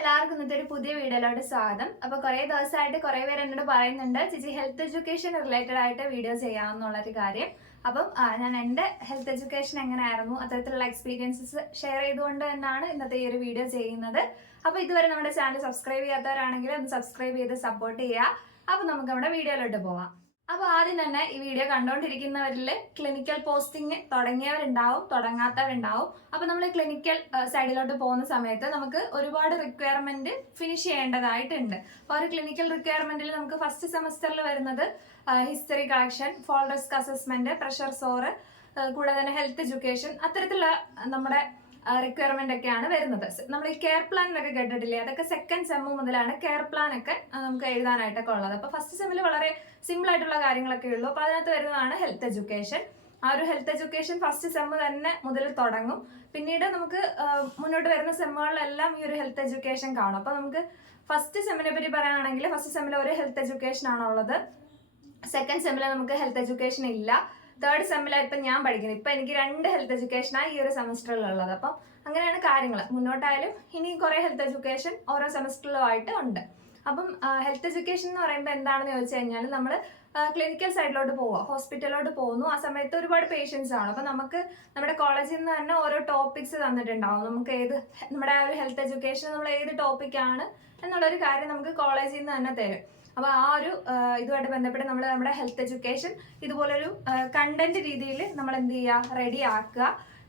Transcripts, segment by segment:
എല്ലാവർക്കും ഇന്നത്തെ ഒരു പുതിയ വീഡിയോയിലോട്ട് സ്വാഗതം. അപ്പോൾ കുറേ ദിവസമായിട്ട് കുറേ പേര് എന്നോട് പറയുന്നുണ്ട് ചേച്ചി ഹെൽത്ത് എഡ്യൂക്കേഷൻ റിലേറ്റഡ് ആയിട്ട് വീഡിയോ ചെയ്യാമെന്നുള്ളൊരു കാര്യം. അപ്പം ഞാൻ എൻ്റെ ഹെൽത്ത് എഡ്യൂക്കേഷൻ എങ്ങനെയായിരുന്നു അത്തരത്തിലുള്ള എക്സ്പീരിയൻസസ് ഷെയർ ചെയ്തുകൊണ്ട് തന്നെയാണ് ഇന്നത്തെ ഈ ഒരു വീഡിയോ ചെയ്യുന്നത്. അപ്പോൾ ഇതുവരെ നമ്മുടെ ചാനൽ സബ്സ്ക്രൈബ് ചെയ്യാത്തവരാണെങ്കിൽ ഒന്ന് സബ്സ്ക്രൈബ് ചെയ്ത് സപ്പോർട്ട് ചെയ്യുക. അപ്പോൾ നമുക്ക് നമ്മുടെ വീഡിയോയിലോട്ട് പോവാം. അപ്പോൾ ആദ്യം തന്നെ ഈ വീഡിയോ കണ്ടുകൊണ്ടിരിക്കുന്നവരിൽ ക്ലിനിക്കൽ പോസ്റ്റിംഗ് തുടങ്ങിയവരുണ്ടാവും, തുടങ്ങാത്തവരുണ്ടാവും. അപ്പോൾ നമ്മൾ ക്ലിനിക്കൽ സൈഡിലോട്ട് പോകുന്ന സമയത്ത് നമുക്ക് ഒരുപാട് റിക്വയർമെന്റ് ഫിനിഷ് ചെയ്യേണ്ടതായിട്ടുണ്ട്. അപ്പോൾ ഒരു ക്ലിനിക്കൽ റിക്വയർമെന്റിൽ നമുക്ക് ഫസ്റ്റ് സെമസ്റ്ററിൽ വരുന്നത് history collection, fall risk assessment, pressure sore, കൂടാതെ തന്നെ ഹെൽത്ത് എഡ്യൂക്കേഷൻ, അത്തരത്തിലുള്ള നമ്മുടെ റിക്വയർമെന്റ് ഒക്കെയാണ് വരുന്നത്. നമ്മൾ ഈ കെയർ പ്ലാൻ എന്നൊക്കെ കേട്ടിട്ടില്ലേ, അതൊക്കെ സെക്കൻഡ് സെമ്മ് മുതലാണ് കെയർ പ്ലാൻ ഒക്കെ നമുക്ക് എഴുതാനായിട്ടൊക്കെ ഉള്ളത്. അപ്പോൾ ഫസ്റ്റ് സെമ്മിൽ വളരെ സിമ്പിൾ ആയിട്ടുള്ള കാര്യങ്ങളൊക്കെ ഉള്ളൂ. അപ്പോൾ അതിനകത്ത് വരുന്നതാണ് ഹെൽത്ത് എഡ്യൂക്കേഷൻ. ആ ഒരു ഹെൽത്ത് എഡ്യൂക്കേഷൻ ഫസ്റ്റ് സെമ്മ് തന്നെ മുതൽ തുടങ്ങും. പിന്നീട് നമുക്ക് മുന്നോട്ട് വരുന്ന സെമ്മുകളിലെല്ലാം ഈ ഒരു ഹെൽത്ത് എഡ്യൂക്കേഷൻ കാണും. അപ്പോൾ നമുക്ക് ഫസ്റ്റ് സെമ്മിനെ പറ്റി പറയാനാണെങ്കിൽ ഫസ്റ്റ് സെമ്മിൽ ഒരു ഹെൽത്ത് എഡ്യൂക്കേഷൻ ആണുള്ളത്. സെക്കൻഡ് സെമ്മിൽ നമുക്ക് ഹെൽത്ത് എഡ്യൂക്കേഷൻ ഇല്ല. തേർഡ് സെമ്മിലാണ് ഇപ്പം ഞാൻ പഠിക്കുന്നത്. ഇപ്പം എനിക്ക് 2 ഹെൽത്ത് എഡ്യൂക്കേഷനാണ് ഈ ഒരു സെമസ്റ്ററിലുള്ളത്. അപ്പം അങ്ങനെയാണ് കാര്യങ്ങൾ. മുന്നോട്ടായാലും ഇനി കുറേ ഹെൽത്ത് എഡ്യൂക്കേഷൻ ഓരോ സെമസ്റ്ററിലുമായിട്ട് ഉണ്ട്. അപ്പം ഹെൽത്ത് എഡ്യൂക്കേഷൻ എന്ന് പറയുമ്പോൾ എന്താണെന്ന് ചോദിച്ചു കഴിഞ്ഞാൽ നമ്മൾ ക്ലിനിക്കൽ സൈഡിലോട്ട് പോവുക, ഹോസ്പിറ്റലിലോട്ട് പോകുന്നു. ആ സമയത്ത് ഒരുപാട് പേഷ്യൻസ് ആണ്. അപ്പം നമുക്ക് നമ്മുടെ കോളേജിൽ നിന്ന് തന്നെ ഓരോ ടോപ്പിക്സ് തന്നിട്ടുണ്ടാവും. നമുക്ക് നമ്മുടെ ആ ഒരു ഹെൽത്ത് എഡ്യൂക്കേഷൻ നമ്മൾ ഏത് ടോപ്പിക്കാണ് എന്നുള്ളൊരു കാര്യം നമുക്ക് കോളേജിൽ നിന്ന് തന്നെ തരും. അപ്പോൾ ആ ഒരു ഇതുമായിട്ട് ബന്ധപ്പെട്ട് നമ്മൾ നമ്മുടെ ഹെൽത്ത് എഡ്യൂക്കേഷൻ ഇതുപോലൊരു കണ്ടന്റ് രീതിയിൽ നമ്മൾ എന്ത് ചെയ്യുക,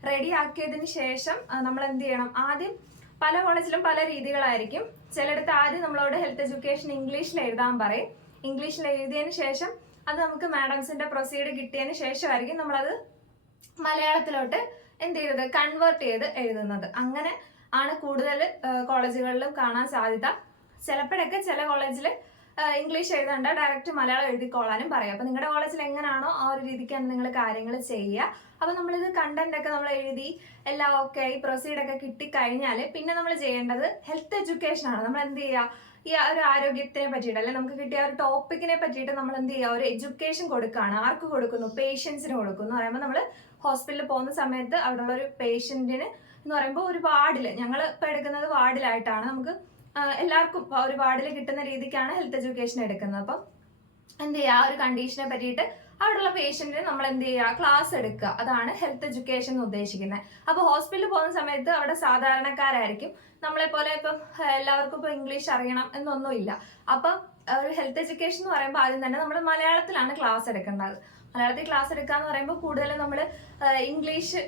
റെഡി ആക്കിയതിന് ശേഷം നമ്മൾ എന്ത് ചെയ്യണം, ആദ്യം പല കോളേജിലും പല രീതികളായിരിക്കും. ചിലയിടത്ത് ആദ്യം നമ്മളോട് ഹെൽത്ത് എഡ്യൂക്കേഷൻ ഇംഗ്ലീഷിൽ എഴുതാൻ പറയും. ഇംഗ്ലീഷിൽ എഴുതിയതിന് ശേഷം അത് നമുക്ക് മാഡംസിന്റെ പ്രൊസീഡ് കിട്ടിയതിന് ശേഷമായിരിക്കും നമ്മളത് മലയാളത്തിലോട്ട് എന്ത് ചെയ്തത്, കൺവേർട്ട് ചെയ്ത് എഴുതുന്നത്. അങ്ങനെ ആണ് കൂടുതൽ കോളേജുകളിലും കാണാൻ സാധ്യത. ചിലപ്പോഴൊക്കെ ചില കോളേജിൽ ഇംഗ്ലീഷ് എഴുതണ്ട, ഡയറക്റ്റ് മലയാളം എഴുതിക്കോളാനും പറയും. അപ്പോൾ നിങ്ങളുടെ കോളേജിൽ എങ്ങനെയാണോ ആ ഒരു രീതിക്കാണ് നിങ്ങൾ കാര്യങ്ങൾ ചെയ്യുക. അപ്പോൾ നമ്മളിത് കണ്ടന്റ് ഒക്കെ നമ്മൾ എഴുതി എല്ലാം ഓക്കെ ആയി പ്രൊസീഡൊക്കെ കിട്ടിക്കഴിഞ്ഞാൽ പിന്നെ നമ്മൾ ചെയ്യേണ്ടത് ഹെൽത്ത് എഡ്യൂക്കേഷൻ ആണ്. നമ്മൾ എന്ത് ചെയ്യുക, ഈ ഒരു ആരോഗ്യത്തിനെ പറ്റിയിട്ട് അല്ലെങ്കിൽ നമുക്ക് കിട്ടിയ ഒരു ടോപ്പിക്കിനെ പറ്റിയിട്ട് നമ്മൾ എന്ത് ചെയ്യുക, ഒരു എഡ്യൂക്കേഷൻ കൊടുക്കുകയാണ്. ആർക്ക് കൊടുക്കുന്നു? പേഷ്യൻസിന് കൊടുക്കുന്നു. എന്ന് പറയുമ്പോൾ നമ്മൾ ഹോസ്പിറ്റലിൽ പോകുന്ന സമയത്ത് അവിടെയുള്ള ഒരു പേഷ്യൻറ്റിന് എന്ന് പറയുമ്പോൾ ഒരു വാർഡിൽ, ഞങ്ങൾ ഇപ്പോൾ എടുക്കുന്നത് വാർഡിലായിട്ടാണ്, നമുക്ക് എല്ലാവർക്കും ഒരു വാർഡിൽ കിട്ടുന്ന രീതിക്കാണ് ഹെൽത്ത് എഡ്യൂക്കേഷൻ എടുക്കുന്നത്. അപ്പം എന്ത് ചെയ്യുക, ആ ഒരു കണ്ടീഷനെ പറ്റിയിട്ട് അവിടെയുള്ള പേഷ്യന്റിന് നമ്മൾ എന്ത് ചെയ്യുക, ക്ലാസ് എടുക്കുക. അതാണ് ഹെൽത്ത് എഡ്യൂക്കേഷൻ എന്ന് ഉദ്ദേശിക്കുന്നത്. അപ്പോൾ ഹോസ്പിറ്റലിൽ പോകുന്ന സമയത്ത് അവിടെ സാധാരണക്കാരായിരിക്കും. നമ്മളെ പോലെ ഇപ്പം എല്ലാവർക്കും ഇപ്പം ഇംഗ്ലീഷ് അറിയണം എന്നൊന്നുമില്ല. അപ്പം ഒരു ഹെൽത്ത് എഡ്യൂക്കേഷൻ എന്ന് പറയുമ്പോൾ ആദ്യം തന്നെ നമ്മൾ മലയാളത്തിലാണ് ക്ലാസ് എടുക്കേണ്ടത്. മലയാളത്തിൽ ക്ലാസ് എടുക്കുക എന്ന് പറയുമ്പോൾ കൂടുതൽ നമ്മൾ ഇംഗ്ലീഷ്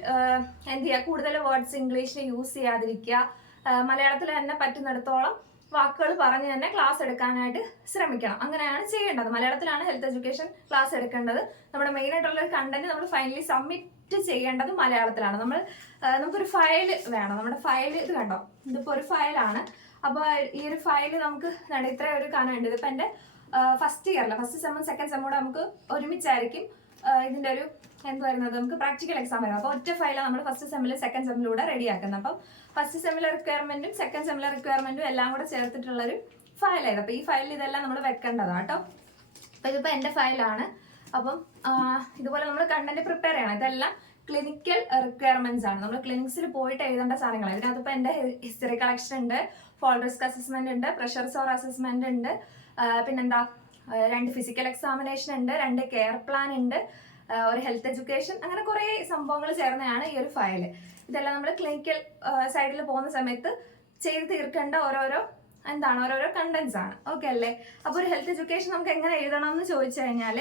എന്ത് ചെയ്യുക, കൂടുതൽ വേർഡ്സ് ഇംഗ്ലീഷിൽ യൂസ് ചെയ്യാതിരിക്കുക. മലയാളത്തിൽ തന്നെ പറ്റുന്നിടത്തോളം വാക്കുകൾ പറഞ്ഞ് തന്നെ ക്ലാസ് എടുക്കാനായിട്ട് ശ്രമിക്കണം. അങ്ങനെയാണ് ചെയ്യേണ്ടത്. മലയാളത്തിലാണ് ഹെൽത്ത് എഡ്യൂക്കേഷൻ ക്ലാസ് എടുക്കേണ്ടത്. നമ്മുടെ മെയിൻ ആയിട്ടുള്ള ഒരു കണ്ടന്റ് നമ്മൾ ഫൈനലി സബ്മിറ്റ് ചെയ്യേണ്ടത് മലയാളത്തിലാണ്. നമുക്കൊരു ഫയൽ വേണം. നമ്മുടെ ഫയൽ ഇത് കണ്ടോ, ഇതിപ്പോൾ ഒരു ഫയലാണ്. അപ്പോൾ ഈ ഒരു ഫയൽ നമുക്ക് ഇത്ര ഒരു കനമുണ്ട്. ഇതിപ്പോൾ എൻ്റെ ഫസ്റ്റ് ഇയറിൽ ഫസ്റ്റ് സെമ്മും സെക്കൻഡ് സെമ്മും കൂടെ നമുക്ക് ഒരുമിച്ചായിരിക്കും ഇതിൻ്റെ ഒരു എന്ത് വരുന്നത്, നമുക്ക് പ്രാക്ടിക്കൽ എക്സാം വരും. അപ്പോൾ ഒറ്റ ഫയലാണ് നമ്മൾ ഫസ്റ്റ് സെമ്മിലും സെക്കൻഡ് സെമ്മിലൂടെ റെഡിയാക്കുന്നത്. അപ്പം ഫസ്റ്റ് സെമ്മിലെ റിക്വയർമെന്റും സെക്കൻഡ് സെമ്മിലെ റിക്വയർമെന്റും എല്ലാം കൂടെ ചേർത്തിട്ടുള്ളൊരു ഫയലായത്. അപ്പോൾ ഈ ഫയലിൽ ഇതെല്ലാം നമ്മൾ വെക്കേണ്ടതാണ് കേട്ടോ. അപ്പോൾ ഇതിപ്പോൾ എൻ്റെ ഫയലാണ്. അപ്പം ഇതുപോലെ നമ്മൾ കണ്ടന്റ് പ്രിപ്പയർ ചെയ്യണം. ഇതെല്ലാം ക്ലിനിക്കൽ റിക്വയർമെന്റ്സ് ആണ്. നമ്മൾ ക്ലിനിക്സിൽ പോയിട്ട് എഴുതേണ്ട സാധനങ്ങളാണ്. ഇതിനകത്ത് ഇപ്പോൾ എൻ്റെ ഹിസ്റ്ററി കളക്ഷൻ ഉണ്ട്, ഫോൾ റിസ്ക് അസസ്മെന്റ് ഉണ്ട്, പ്രഷർ സോർ അസസ്മെന്റ് ഉണ്ട്, പിന്നെന്താ 2 ഫിസിക്കൽ എക്സാമിനേഷൻ ഉണ്ട്, 2 കെയർ പ്ലാൻ ഉണ്ട്, ഒരു ഹെൽത്ത് എഡ്യൂക്കേഷൻ, അങ്ങനെ കുറേ സംഭവങ്ങൾ ചേർന്നതാണ് ഈ ഒരു ഫയൽ. ഇതെല്ലാം നമ്മൾ ക്ലിനിക്കൽ സൈഡിൽ പോകുന്ന സമയത്ത് ചെയ്ത് തീർക്കേണ്ട ഓരോരോ കണ്ടന്റ്സ് ആണ്. ഓക്കെ അല്ലേ? അപ്പോൾ ഒരു ഹെൽത്ത് എഡ്യൂക്കേഷൻ നമുക്ക് എങ്ങനെ എഴുതണം എന്ന് ചോദിച്ചു കഴിഞ്ഞാൽ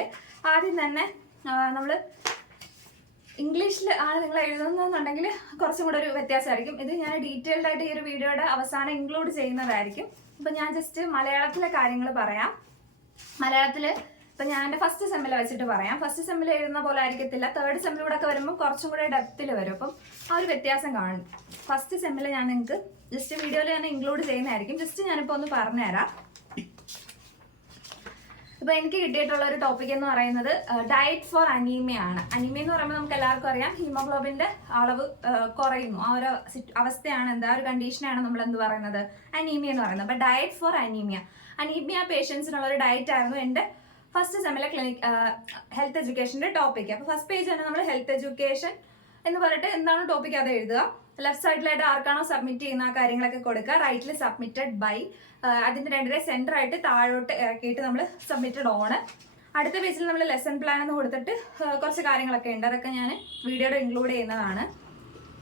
ആദ്യം തന്നെ നമ്മൾ ഇംഗ്ലീഷിൽ ആണ് നിങ്ങൾ എഴുതുന്നതെന്നുണ്ടെങ്കിൽ കുറച്ചും കൂടെ ഒരു വ്യത്യാസമായിരിക്കും. ഇത് ഞാൻ ഡീറ്റെയിൽഡ് ആയിട്ട് ഈ ഒരു വീഡിയോയുടെ അവസാനം ഇൻക്ലൂഡ് ചെയ്യുന്നതായിരിക്കും. അപ്പം ഞാൻ ജസ്റ്റ് മലയാളത്തിലെ കാര്യങ്ങൾ പറയാം. മലയാളത്തിൽ ഇപ്പം ഞാൻ എൻ്റെ ഫസ്റ്റ് സെമ്മിൽ വെച്ചിട്ട് പറയാം. ഫസ്റ്റ് സെമ്മിൽ എഴുതുന്ന പോലെ ആയിരിക്കത്തില്ല. തേർഡ് സെമ്മിലൂടെ ഒക്കെ വരുമ്പോൾ കുറച്ചും കൂടെ ഡെപ്തിൽ വരും. അപ്പം ആ ഒരു വ്യത്യാസം കാണും. ഫസ്റ്റ് സെമ്മിൽ ഞാൻ നിങ്ങൾക്ക് ജസ്റ്റ് വീഡിയോയിൽ ഞാൻ ഇൻക്ലൂഡ് ചെയ്യുന്നതായിരിക്കും. ജസ്റ്റ് ഞാനിപ്പോൾ ഒന്ന് പറഞ്ഞുതരാം. ഇപ്പൊ എനിക്ക് കിട്ടിയിട്ടുള്ള ഒരു ടോപ്പിക് എന്ന് പറയുന്നത് ഡയറ്റ് ഫോർ അനീമിയ ആണ്. അനീമിയ എന്ന് പറയുമ്പോൾ നമുക്ക് എല്ലാവർക്കും അറിയാം, ഹീമോഗ്ലോബിന്റെ അളവ് കുറയുന്നു. ആ ഒരു അവസ്ഥയാണ്, ഒരു കണ്ടീഷനാണ് നമ്മൾ എന്ത് പറയുന്നത്, അനീമിയ എന്ന് പറയുന്നത്. അപ്പൊ ഡയറ്റ് ഫോർ അനീമിയ പേഷ്യൻസിനുള്ള ഒരു ഡയറ്റ് ആയിരുന്നു എൻ്റെ ഫസ്റ്റ് സെമ്മിലെ ഹെൽത്ത് എഡ്യൂക്കേഷന്റെ ടോപ്പിക്. അപ്പൊ ഫസ്റ്റ് പേജ് തന്നെ നമ്മൾ ഹെൽത്ത് എഡ്യൂക്കേഷൻ എന്ന് പറഞ്ഞിട്ട് എന്താണ് ടോപ്പിക് അത് എഴുതുക. ലെഫ്റ്റ് സൈഡിലായിട്ട് ആർക്കാണോ സബ്മിറ്റ് ചെയ്യുന്ന ആ കാര്യങ്ങളൊക്കെ കൊടുക്കുക. റൈറ്റിൽ സബ്മിറ്റഡ് ബൈ, അതിന്റെ രണ്ടിനെ സെന്റർ ആയിട്ട് താഴോട്ട് ഇറക്കിയിട്ട് നമ്മൾ സബ്മിറ്റഡ് ഓൺ. അടുത്ത പേജിൽ നമ്മൾ ലെസൺ പ്ലാൻ എന്ന് കൊടുത്തിട്ട് കുറച്ച് കാര്യങ്ങളൊക്കെ ഉണ്ട്, അതൊക്കെ ഞാൻ വീഡിയോയുടെ ഇൻക്ലൂഡ് ചെയ്യുന്നതാണ്.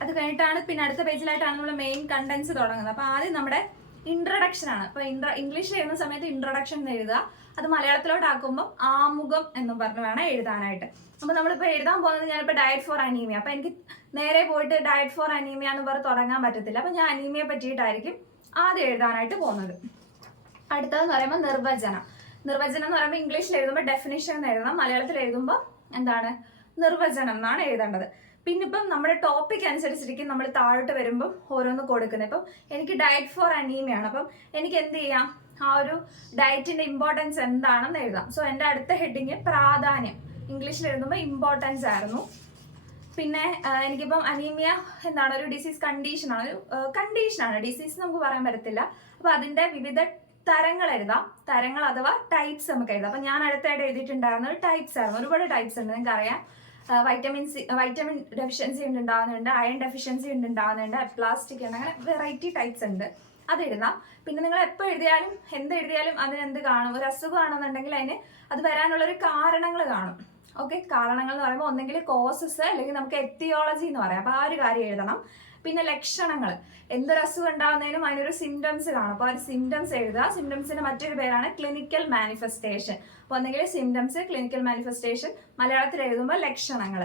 അത് കഴിഞ്ഞിട്ടാണ് പിന്നെ അടുത്ത പേജിലായിട്ടാണ് നമ്മൾ മെയിൻ കണ്ടന്റ്സ് തുടങ്ങുന്നത്. അപ്പോൾ ആദ്യം നമ്മുടെ ഇൻട്രഡക്ഷൻ ആണ്. അപ്പോൾ ഇംഗ്ലീഷിൽ എഴുതുന്ന സമയത്ത് ഇൻട്രഡക്ഷൻ എന്ന് എഴുതുക, അത് മലയാളത്തിലോട്ടാക്കുമ്പോൾ ആമുഖം എന്നും പറഞ്ഞ് വേണം എഴുതാനായിട്ട്. അപ്പോൾ നമ്മളിപ്പോൾ എഴുതാൻ പോകുന്നത് ഞാനിപ്പോൾ ഡയറ്റ് ഫോർ അനീമിയ. അപ്പോൾ എനിക്ക് നേരെ പോയിട്ട് ഡയറ്റ് ഫോർ അനീമിയ എന്ന് പറഞ്ഞ് തുടങ്ങാൻ പറ്റത്തില്ല. അപ്പോൾ ഞാൻ അനീമിയെ പറ്റിയിട്ടായിരിക്കും ആദ്യം എഴുതാനായിട്ട് പോകുന്നത്. അടുത്തതെന്ന് പറയുമ്പോൾ നിർവചനം. നിർവചനം എന്ന് പറയുമ്പോൾ ഇംഗ്ലീഷിൽ എഴുതുമ്പോൾ ഡെഫിനിഷൻ എന്ന് എഴുതണം, മലയാളത്തിൽ എഴുതുമ്പോൾ എന്താണ് നിർവചനം എന്നാണ് എഴുതേണ്ടത്. പിന്നെ ഇപ്പം നമ്മുടെ ടോപ്പിക് അനുസരിച്ചിരിക്കും നമ്മൾ താഴോട്ട് വരുമ്പം ഓരോന്ന് കൊടുക്കുന്നത്. ഇപ്പം എനിക്ക് ഡയറ്റ് ഫോർ അനീമിയാണ്, അപ്പം എനിക്ക് എന്ത് ചെയ്യാം, ആ ഒരു ഡയറ്റിന്റെ ഇമ്പോർട്ടൻസ് എന്താണെന്ന് എഴുതാം. സോ എൻ്റെ അടുത്ത ഹെഡിങ് പ്രാധാന്യം, ഇംഗ്ലീഷിൽ എഴുതുമ്പോൾ ഇമ്പോർട്ടൻസ് ആയിരുന്നു. പിന്നെ എനിക്കിപ്പം അനീമിയ എന്താണ്, ഒരു ഡിസീസ് കണ്ടീഷനാണ്, ഒരു കണ്ടീഷനാണ്, ഡിസീസ് നമുക്ക് പറയാൻ പറ്റത്തില്ല. അപ്പോൾ അതിന്റെ വിവിധ തരങ്ങൾ എഴുതാം, തരങ്ങൾ അഥവാ ടൈപ്സ് നമുക്ക് എഴുതാം. അപ്പം ഞാൻ അടുത്തായിട്ട് എഴുതിയിട്ടുണ്ടായിരുന്നത് ടൈപ്സ് ആയിരുന്നു. ഒരുപാട് ടൈപ്സ് ഉണ്ട്, നിങ്ങൾക്കറിയാം. വൈറ്റമിൻ ഡെഫിഷ്യൻസി ഉണ്ടാവുന്നുണ്ട്, അയൺ ഡെഫിഷ്യൻസി ഉണ്ടാവുന്നുണ്ട്, അപ്ലാസ്റ്റിക് ഉണ്ട്, അങ്ങനെ വെറൈറ്റി ടൈപ്സ് ഉണ്ട്, അത് എഴുതാം. പിന്നെ നിങ്ങൾ എപ്പോൾ എഴുതിയാലും എന്ത് എഴുതിയാലും അതിനെന്ത് കാണും, ഒരു അസുഖമാണെന്നുണ്ടെങ്കിൽ അതിന് അത് വരാനുള്ളൊരു കാരണങ്ങൾ കാണും. ഓക്കെ, കാരണങ്ങൾ എന്ന് പറയുമ്പോൾ ഒന്നെങ്കിൽ കോസസ് അല്ലെങ്കിൽ നമുക്ക് എത്തിയോളജി എന്ന് പറയാം. അപ്പോൾ ആ ഒരു കാര്യം എഴുതണം. പിന്നെ ലക്ഷണങ്ങൾ, എന്തൊരു അസുഖം ഉണ്ടാവുന്നതിനും അതിനൊരു സിംറ്റംസ് കാണും. അപ്പോൾ ആ ഒരു സിംറ്റംസ് എഴുതുക. സിംറ്റംസിന്റെ മറ്റൊരു പേരാണ് ക്ലിനിക്കൽ മാനിഫെസ്റ്റേഷൻ. അപ്പോൾ ഒന്നെങ്കിൽ സിംറ്റംസ്, ക്ലിനിക്കൽ മാനിഫെസ്റ്റേഷൻ, മലയാളത്തിൽ എഴുതുമ്പോൾ ലക്ഷണങ്ങൾ.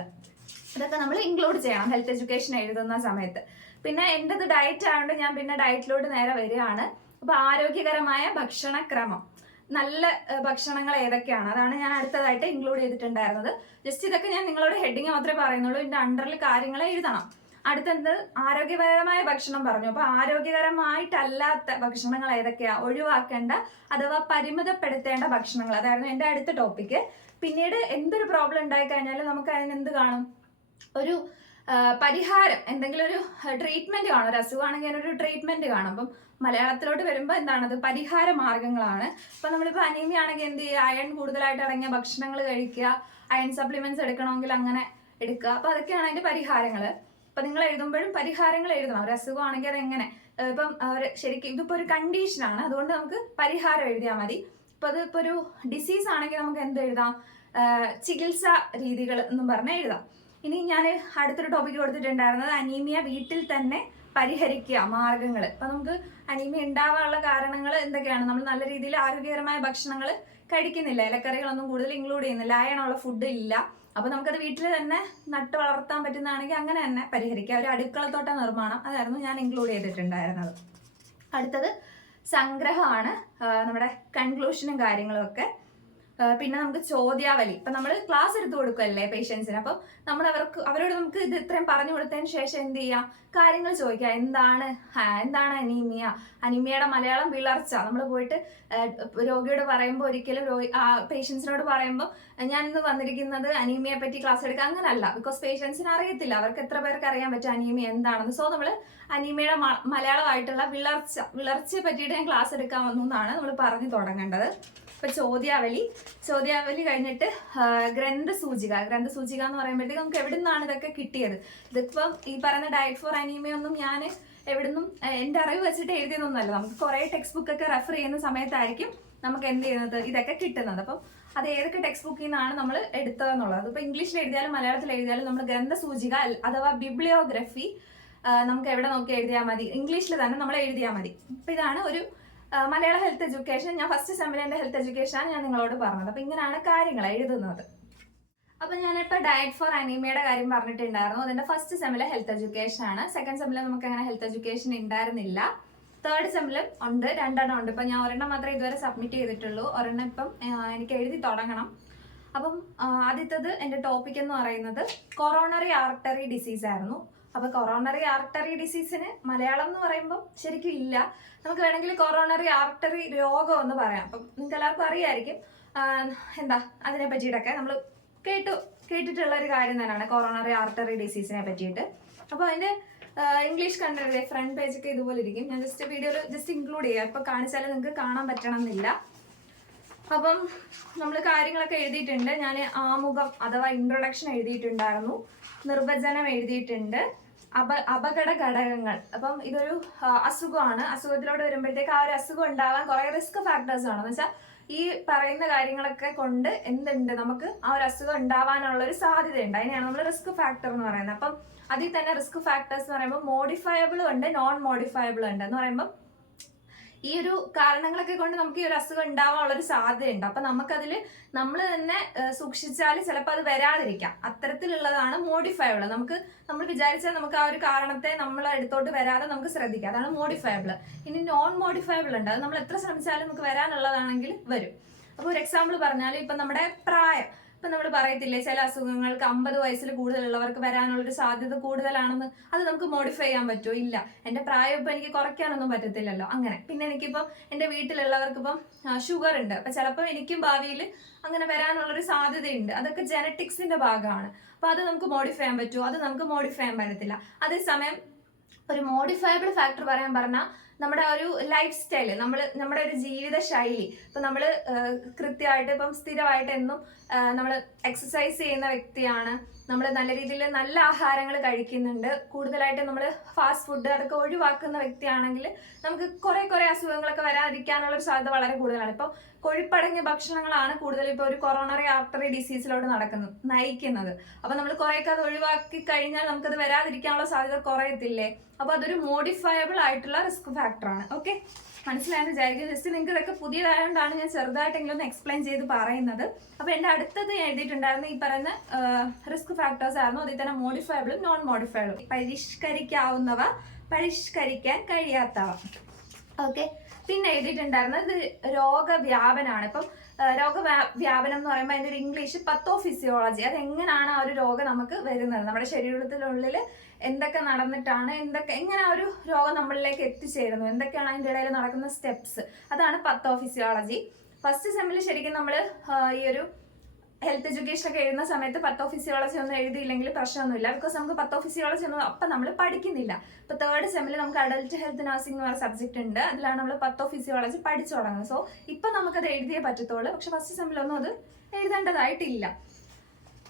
ഇതൊക്കെ നമ്മൾ ഇൻക്ലൂഡ് ചെയ്യണം ഹെൽത്ത് എഡ്യൂക്കേഷൻ എഴുതുന്ന സമയത്ത്. പിന്നെ എൻ്റെത് ഡയറ്റ് ആയതുകൊണ്ട് ഞാൻ പിന്നെ ഡയറ്റിലോട്ട് നേരെ വരികയാണ്. അപ്പോൾ ആരോഗ്യകരമായ ഭക്ഷണക്രമം, നല്ല ഭക്ഷണങ്ങൾ ഏതൊക്കെയാണ്, അതാണ് ഞാൻ അടുത്തതായിട്ട് ഇൻക്ലൂഡ് ചെയ്തിട്ടുണ്ടായിരുന്നത്. ജസ്റ്റ് ഇതൊക്കെ ഞാൻ നിങ്ങളോട് ഹെഡിങ് മാത്രമേ പറയുന്നുള്ളൂ, ഇതിൻ്റെ അണ്ടറിൽ കാര്യങ്ങൾ എഴുതണം. അടുത്തത് ആരോഗ്യപരമായ ഭക്ഷണം പറഞ്ഞു. അപ്പോൾ ആരോഗ്യകരമായിട്ടല്ലാത്ത ഭക്ഷണങ്ങൾ ഏതൊക്കെയാ, ഒഴിവാക്കേണ്ട അഥവാ പരിമിതപ്പെടുത്തേണ്ട ഭക്ഷണങ്ങൾ, അതായിരുന്നു എൻ്റെ അടുത്ത ടോപ്പിക്ക്. പിന്നീട് എന്തൊരു പ്രോബ്ലം ഉണ്ടായി കഴിഞ്ഞാൽ നമുക്ക് അതിനെന്ത് കാണും, ഒരു പരിഹാരം, എന്തെങ്കിലും ഒരു ട്രീറ്റ്മെന്റ് കാണും. ഒരു അസുഖമാണെങ്കിൽ അതിനൊരു ട്രീറ്റ്മെന്റ് കാണും. അപ്പം മലയാളത്തിലോട്ട് വരുമ്പോൾ എന്താണത്, പരിഹാര മാർഗങ്ങളാണ്. ഇപ്പം നമ്മളിപ്പോൾ അനീമിയ ആണെങ്കിൽ എന്ത് ചെയ്യുക, അയൺ കൂടുതലായിട്ട് അടങ്ങിയ ഭക്ഷണങ്ങൾ കഴിക്കുക, അയൺ സപ്ലിമെന്റ്സ് എടുക്കണമെങ്കിൽ അങ്ങനെ എടുക്കുക. അപ്പോൾ അതൊക്കെയാണ് അതിന്റെ പരിഹാരങ്ങൾ. അപ്പൊ നിങ്ങൾ എഴുതുമ്പോഴും പരിഹാരങ്ങൾ എഴുതണം. ഒരു അസുഖമാണെങ്കിൽ അതെങ്ങനെ, ഇപ്പം ശരിക്കും ഇതിപ്പോ ഒരു കണ്ടീഷനാണ്, അതുകൊണ്ട് നമുക്ക് പരിഹാരം എഴുതിയാൽ മതി. ഇപ്പൊ അതിപ്പോ ഒരു ഡിസീസ് ആണെങ്കിൽ നമുക്ക് എന്ത് എഴുതാം, ചികിത്സാ രീതികൾ എന്നും പറഞ്ഞ് എഴുതാം. ഇനി ഞാൻ അടുത്തൊരു ടോപ്പിക് കൊടുത്തിട്ടുണ്ടായിരുന്നത് അനീമിയ വീട്ടിൽ തന്നെ പരിഹരിക്കുക മാർഗങ്ങൾ. അപ്പൊ നമുക്ക് അനീമിയ ഉണ്ടാവാനുള്ള കാരണങ്ങൾ എന്തൊക്കെയാണ്, നമ്മൾ നല്ല രീതിയിൽ ആരോഗ്യകരമായ ഭക്ഷണങ്ങൾ കഴിക്കുന്നില്ല, ഇലക്കറികളൊന്നും കൂടുതൽ ഇൻക്ലൂഡ് ചെയ്യുന്നില്ല, അയണുള്ള ഫുഡ് ഇല്ല. അപ്പൊ നമുക്കത് വീട്ടിൽ തന്നെ നട്ട് വളർത്താൻ പറ്റുന്നതാണെങ്കിൽ അങ്ങനെ തന്നെ പരിഹരിക്കുക. ഒരു അടുക്കളത്തോട്ട നിർമ്മാണം, അതായിരുന്നു ഞാൻ ഇൻക്ലൂഡ് ചെയ്തിട്ടുണ്ടായിരുന്നത്. അടുത്തത് സംഗ്രഹമാണ്, നമ്മുടെ കൺക്ലൂഷനും കാര്യങ്ങളും ഒക്കെ. പിന്നെ നമുക്ക് ചോദ്യാവലി, ഇപ്പൊ നമ്മൾ ക്ലാസ് എടുത്തു കൊടുക്കുമല്ലേ പേഷ്യൻസിന്, അപ്പം നമ്മൾ അവരോട് നമുക്ക് ഇത് ഇത്രയും പറഞ്ഞു കൊടുത്തതിന് ശേഷം എന്ത് ചെയ്യാം, കാര്യങ്ങൾ ചോദിക്കുക. എന്താണ് അനീമിയ, അനീമിയയുടെ മലയാളം വിളർച്ച. നമ്മൾ പോയിട്ട് രോഗിയോട് പറയുമ്പോൾ ഒരിക്കലും പേഷ്യൻസിനോട് പറയുമ്പോൾ ഞാൻ ഇന്ന് വന്നിരിക്കുന്നത് അനീമിയയെ പറ്റി ക്ലാസ് എടുക്കുക അങ്ങനല്ല. ബിക്കോസ് പേഷ്യൻസിന് അറിയത്തില്ല, അവർക്ക് എത്ര പേർക്ക് അറിയാൻ പറ്റും അനീമിയ എന്താണെന്ന്. സോ നമ്മൾ അനീമിയയുടെ മലയാളമായിട്ടുള്ള വിളർച്ചയെ പറ്റിയിട്ട് ഞാൻ ക്ലാസ് എടുക്കാൻ വന്നു എന്നാണ് നമ്മൾ പറഞ്ഞു തുടങ്ങേണ്ടത്. ഇപ്പൊ ചോദ്യാവലി കഴിഞ്ഞിട്ട് ഗ്രന്ഥസൂചിക എന്ന് പറയുമ്പോഴത്തേക്ക് നമുക്ക് എവിടെ നിന്നാണ് ഇതൊക്കെ കിട്ടിയത്. ഇതിപ്പം ഈ പറയുന്ന ഡയറ്റ് ഫോർ അനീമിയ ഒന്നും ഞാൻ എവിടുന്നും എൻ്റെ അറിവ് വെച്ചിട്ട് എഴുതിയതൊന്നുമല്ല. നമുക്ക് കുറെ ടെക്സ്റ്റ് ബുക്ക് ഒക്കെ റെഫർ ചെയ്യുന്ന സമയത്തായിരിക്കും നമുക്ക് എന്ത് ചെയ്യുന്നത്, ഇതൊക്കെ കിട്ടുന്നത്. അപ്പം അത് ഏതൊക്കെ ടെക്സ്റ്റ് ബുക്കിൽ നിന്നാണ് നമ്മൾ എടുത്തതെന്നുള്ളത്. ഇപ്പൊ ഇംഗ്ലീഷിൽ എഴുതിയാലും മലയാളത്തിൽ എഴുതിയാലും നമ്മൾ ഗ്രന്ഥസൂചിക അഥവാ ബിബ്ലിയോഗ്രഫി നമുക്ക് എവിടെ നോക്കി എഴുതിയാൽ മതി, ഇംഗ്ലീഷിൽ തന്നെ നമ്മൾ എഴുതിയാൽ മതി. അപ്പൊ ഇതാണ് ഒരു മലയാള ഹെൽത്ത് എഡ്യൂക്കേഷൻ. ഞാൻ ഫസ്റ്റ് സെമ്മിൽ എൻ്റെ ഹെൽത്ത് എഡ്യൂക്കേഷനാണ് ഞാൻ നിങ്ങളോട് പറഞ്ഞത്. അപ്പൊ ഇങ്ങനെയാണ് കാര്യങ്ങൾ എഴുതുന്നത്. അപ്പൊ ഞാനിപ്പോൾ ഡയറ്റ് ഫോർ അനീമിയയുടെ കാര്യം പറഞ്ഞിട്ടുണ്ടായിരുന്നു. അതിന്റെ ഫസ്റ്റ് സെമ്മിലെ ഹെൽത്ത് എഡ്യൂക്കേഷൻ ആണ്. സെക്കൻഡ് സെമ്മിൽ നമുക്ക് അങ്ങനെ ഹെൽത്ത് എഡ്യൂക്കേഷൻ ഉണ്ടായിരുന്നില്ല. തേർഡ് സെമ്മിലും ഉണ്ട്, 2 എണ്ണം ഉണ്ട്. ഇപ്പൊ ഞാൻ ഒരെണ്ണം മാത്രമേ ഇതുവരെ സബ്മിറ്റ് ചെയ്തിട്ടുള്ളൂ, ഒരെണ്ണം ഇപ്പം എനിക്ക് എഴുതി തുടങ്ങണം. അപ്പം ആദ്യത്തത് എൻ്റെ ടോപ്പിക് എന്ന് പറയുന്നത് കൊറോണറി ആർട്ടറി ഡിസീസ് ആയിരുന്നു. അപ്പൊ കൊറോണറി ആർട്ടറി ഡിസീസിന് മലയാളം എന്ന് പറയുമ്പോൾ ശരിക്കും ഇല്ല. നമുക്ക് വേണമെങ്കിൽ കൊറോണറി ആർട്ടറി രോഗം എന്ന് പറയാം. അപ്പം നിങ്ങൾക്ക് എല്ലാവർക്കും അറിയായിരിക്കും എന്താ അതിനെ പറ്റിയിട്ടൊക്കെ നമ്മൾ കേട്ടിട്ടുള്ള ഒരു കാര്യം തന്നെയാണ് കൊറോണറി ആർട്ടറി ഡിസീസിനെ പറ്റിയിട്ട്. അപ്പോൾ അതിന്റെ ഇംഗ്ലീഷ് കണ്ടിട്ട് ഫ്രണ്ട് പേജൊക്കെ ഇതുപോലെ ഇരിക്കും. ഞാൻ ജസ്റ്റ് വീഡിയോയിൽ ജസ്റ്റ് ഇൻക്ലൂഡ് ചെയ്യാം, ഇപ്പൊ കാണിച്ചാലും നിങ്ങൾക്ക് കാണാൻ പറ്റണം എന്നില്ല. അപ്പം നമ്മൾ കാര്യങ്ങളൊക്കെ എഴുതിയിട്ടുണ്ട്. ഞാൻ ആമുഖം അഥവാ ഇൻട്രൊഡക്ഷൻ എഴുതിയിട്ടുണ്ടായിരുന്നു, നിർവചനം എഴുതിയിട്ടുണ്ട്, അപകട ഘടകങ്ങൾ. അപ്പം ഇതൊരു അസുഖമാണ്. അസുഖത്തിലോട്ട് വരുമ്പോഴത്തേക്ക് ആ ഒരു അസുഖം ഉണ്ടാകാൻ കുറെ റിസ്ക് ഫാക്ടേഴ്സ് ആണ്. എന്ന് വെച്ചാൽ ഈ പറയുന്ന കാര്യങ്ങളൊക്കെ കൊണ്ട് എന്തുണ്ട്, നമുക്ക് ആ ഒരു അസുഖം ഉണ്ടാവാനുള്ള ഒരു സാധ്യതയുണ്ട്. അതിനെയാണ് നമ്മൾ റിസ്ക് ഫാക്ടർ എന്ന് പറയുന്നത്. അപ്പം അതിൽ തന്നെ റിസ്ക് ഫാക്ടേഴ്സ് എന്ന് പറയുമ്പോൾ മോഡിഫയബിളും ഉണ്ട്, നോൺ മോഡിഫയബിളും ഉണ്ട്. എന്ന് പറയുമ്പോൾ ഈ ഒരു കാരണങ്ങളൊക്കെ കൊണ്ട് നമുക്ക് ഈ ഒരു അസുഖം ഉണ്ടാവാനുള്ള ഒരു സാധ്യതയുണ്ട്. അപ്പൊ നമുക്കതിൽ നമ്മൾ തന്നെ സൂക്ഷിച്ചാൽ ചിലപ്പോൾ അത് വരാതിരിക്കാം. അത്തരത്തിലുള്ളതാണ് മോഡിഫയബിൾ. നമ്മൾ വിചാരിച്ചാൽ നമുക്ക് ആ ഒരു കാരണത്തെ നമ്മൾ എടുത്തോട്ട് വരാതെ നമുക്ക് ശ്രദ്ധിക്കാം. അതാണ് മോഡിഫയബിൾ. ഇനി നോൺ മോഡിഫയബിൾ ഉണ്ട്. അത് നമ്മൾ എത്ര ശ്രമിച്ചാലും നമുക്ക് വരാനുള്ളതാണെങ്കിൽ വരും. അപ്പോൾ ഒരു എക്സാമ്പിൾ പറഞ്ഞാൽ ഇപ്പൊ നമ്മുടെ പ്രായം, ഇപ്പൊ നമ്മൾ പറയത്തില്ലേ ചില അസുഖങ്ങൾക്ക് 50 വയസ്സിൽ കൂടുതലുള്ളവർക്ക് വരാനുള്ളൊരു സാധ്യത കൂടുതലാണെന്ന്. അത് നമുക്ക് മോഡിഫൈ ചെയ്യാൻ പറ്റുമോ? ഇല്ല. എന്റെ പ്രായം ഇപ്പൊ എനിക്ക് കുറയ്ക്കാനൊന്നും പറ്റത്തില്ലല്ലോ. അങ്ങനെ പിന്നെ എനിക്കിപ്പം എന്റെ വീട്ടിലുള്ളവർക്ക് ഇപ്പം ഷുഗർ ഉണ്ട്. അപ്പൊ ചിലപ്പോൾ എനിക്കും ഭാവിയിൽ അങ്ങനെ വരാനുള്ളൊരു സാധ്യതയുണ്ട്. അതൊക്കെ ജനറ്റിക്സിന്റെ ഭാഗമാണ്. അപ്പൊ അത് നമുക്ക് മോഡിഫൈ ചെയ്യാൻ പറ്റുമോ? അത് നമുക്ക് മോഡിഫൈ ചെയ്യാൻ പറ്റത്തില്ല. അതേസമയം ഒരു മോഡിഫയബിൾ ഫാക്ടർ പറയാൻ പറഞ്ഞാൽ നമ്മുടെ ഒരു ലൈഫ് സ്റ്റൈല്, നമ്മുടെ ഒരു ജീവിത ശൈലി. ഇപ്പൊ നമ്മൾ കൃത്യമായിട്ട് ഇപ്പം സ്ഥിരമായിട്ട് എന്നും നമ്മൾ എക്സസൈസ് ചെയ്യുന്ന വ്യക്തിയാണ്, നമ്മൾ നല്ല രീതിയിൽ നല്ല ആഹാരങ്ങൾ കഴിക്കുന്നുണ്ട്, കൂടുതലായിട്ട് നമ്മൾ ഫാസ്റ്റ് ഫുഡ് അതൊക്കെ ഒഴിവാക്കുന്ന വ്യക്തിയാണെങ്കിൽ നമുക്ക് കുറെ അസുഖങ്ങളൊക്കെ വരാതിരിക്കാനുള്ള ഒരു സാധ്യത വളരെ കൂടുതലാണ്. ഇപ്പം കൊഴുപ്പടങ്ങിയ ഭക്ഷണങ്ങളാണ് കൂടുതൽ ഇപ്പോൾ ഒരു കൊറോണറി ആർട്ടറി ഡിസീസിലോട്ട് നയിക്കുന്നത്. അപ്പൊ നമ്മൾ കുറേയൊക്കെ അത് ഒഴിവാക്കി കഴിഞ്ഞാൽ നമുക്കത് വരാതിരിക്കാനുള്ള സാധ്യത കുറയത്തില്ലേ? അപ്പൊ അതൊരു മോഡിഫയബിൾ ആയിട്ടുള്ള റിസ്ക് ഫാക്ടറാണ്. ഓക്കെ, മനസ്സിലായെന്ന് വിചാരിക്കും. ജസ്റ്റ് നിങ്ങൾക്ക് ഇതൊക്കെ പുതിയതായതുകൊണ്ടാണ് ഞാൻ ചെറുതായിട്ടെങ്കിലും ഒന്ന് എക്സ്പ്ലെയിൻ ചെയ്ത് പറയുന്നത്. അപ്പൊ എന്റെ അടുത്തത് എഴുതിയിട്ടുണ്ടായിരുന്നു ഈ പറയുന്ന റിസ്ക് ഫാക്ടേഴ്സ് ആയിരുന്നു. അതിൽ തന്നെ മോഡിഫയബിളും നോൺ മോഡിഫയബിളും. പരിഷ്കരിക്കാവുന്നവ, പരിഷ്കരിക്കാൻ കഴിയാത്തവ. ഓക്കെ, പിന്നെ എഴുതിയിട്ടുണ്ടായിരുന്നത് രോഗവ്യാപനമാണ്. ഇപ്പം രോഗവ്യാപനം എന്ന് പറയുമ്പോൾ അതിന്റെ ഒരു ഇംഗ്ലീഷ് പത്തോഫിസിയോളജി. അത് എങ്ങനെയാണ് ആ ഒരു രോഗം നമുക്ക് വരുന്നത്, നമ്മുടെ ശരീരത്തിനുള്ളിൽ എന്തൊക്കെ നടന്നിട്ടാണ്, എങ്ങനെ ആ ഒരു രോഗം നമ്മളിലേക്ക് എത്തിച്ചേരുന്നു, എന്തൊക്കെയാണ് അതിൻ്റെ ഇടയിൽ നടക്കുന്ന സ്റ്റെപ്സ്, അതാണ് പത്തോഫിസിയോളജി. ഫസ്റ്റ് സെമ്മിൽ ശരിക്കും നമ്മൾ ഈ ഒരു ഹെൽത്ത് എഡ്യൂക്കേഷൻ ഒക്കെ എഴുതുന്ന സമയത്ത് പത്തോഫിസിയോളജി ഒന്നും എഴുതിയില്ലെങ്കിൽ പ്രശ്നമൊന്നുമില്ല. ബിക്കോസ് നമുക്ക് പത്തോഫിസിയോളജി ഒന്നും അപ്പം നമ്മൾ പഠിക്കുന്നില്ല. ഇപ്പൊ തേർഡ് സെമ്മിൽ നമുക്ക് അഡൽട്ട് ഹെൽത്ത് നഴ്സിംഗ് എന്ന് പറയുന്ന സബ്ജക്ട് ഉണ്ട്. അതിലാണ് നമ്മൾ പത്തോഫിസിയോളജി പഠിച്ചു തുടങ്ങുന്നത്. സോ ഇപ്പൊ നമുക്കത് എഴുതിയേ പറ്റത്തുള്ളൂ. പക്ഷെ ഫസ്റ്റ് സെമ്മിലൊന്നും അത് എഴുതേണ്ടതായിട്ടില്ല.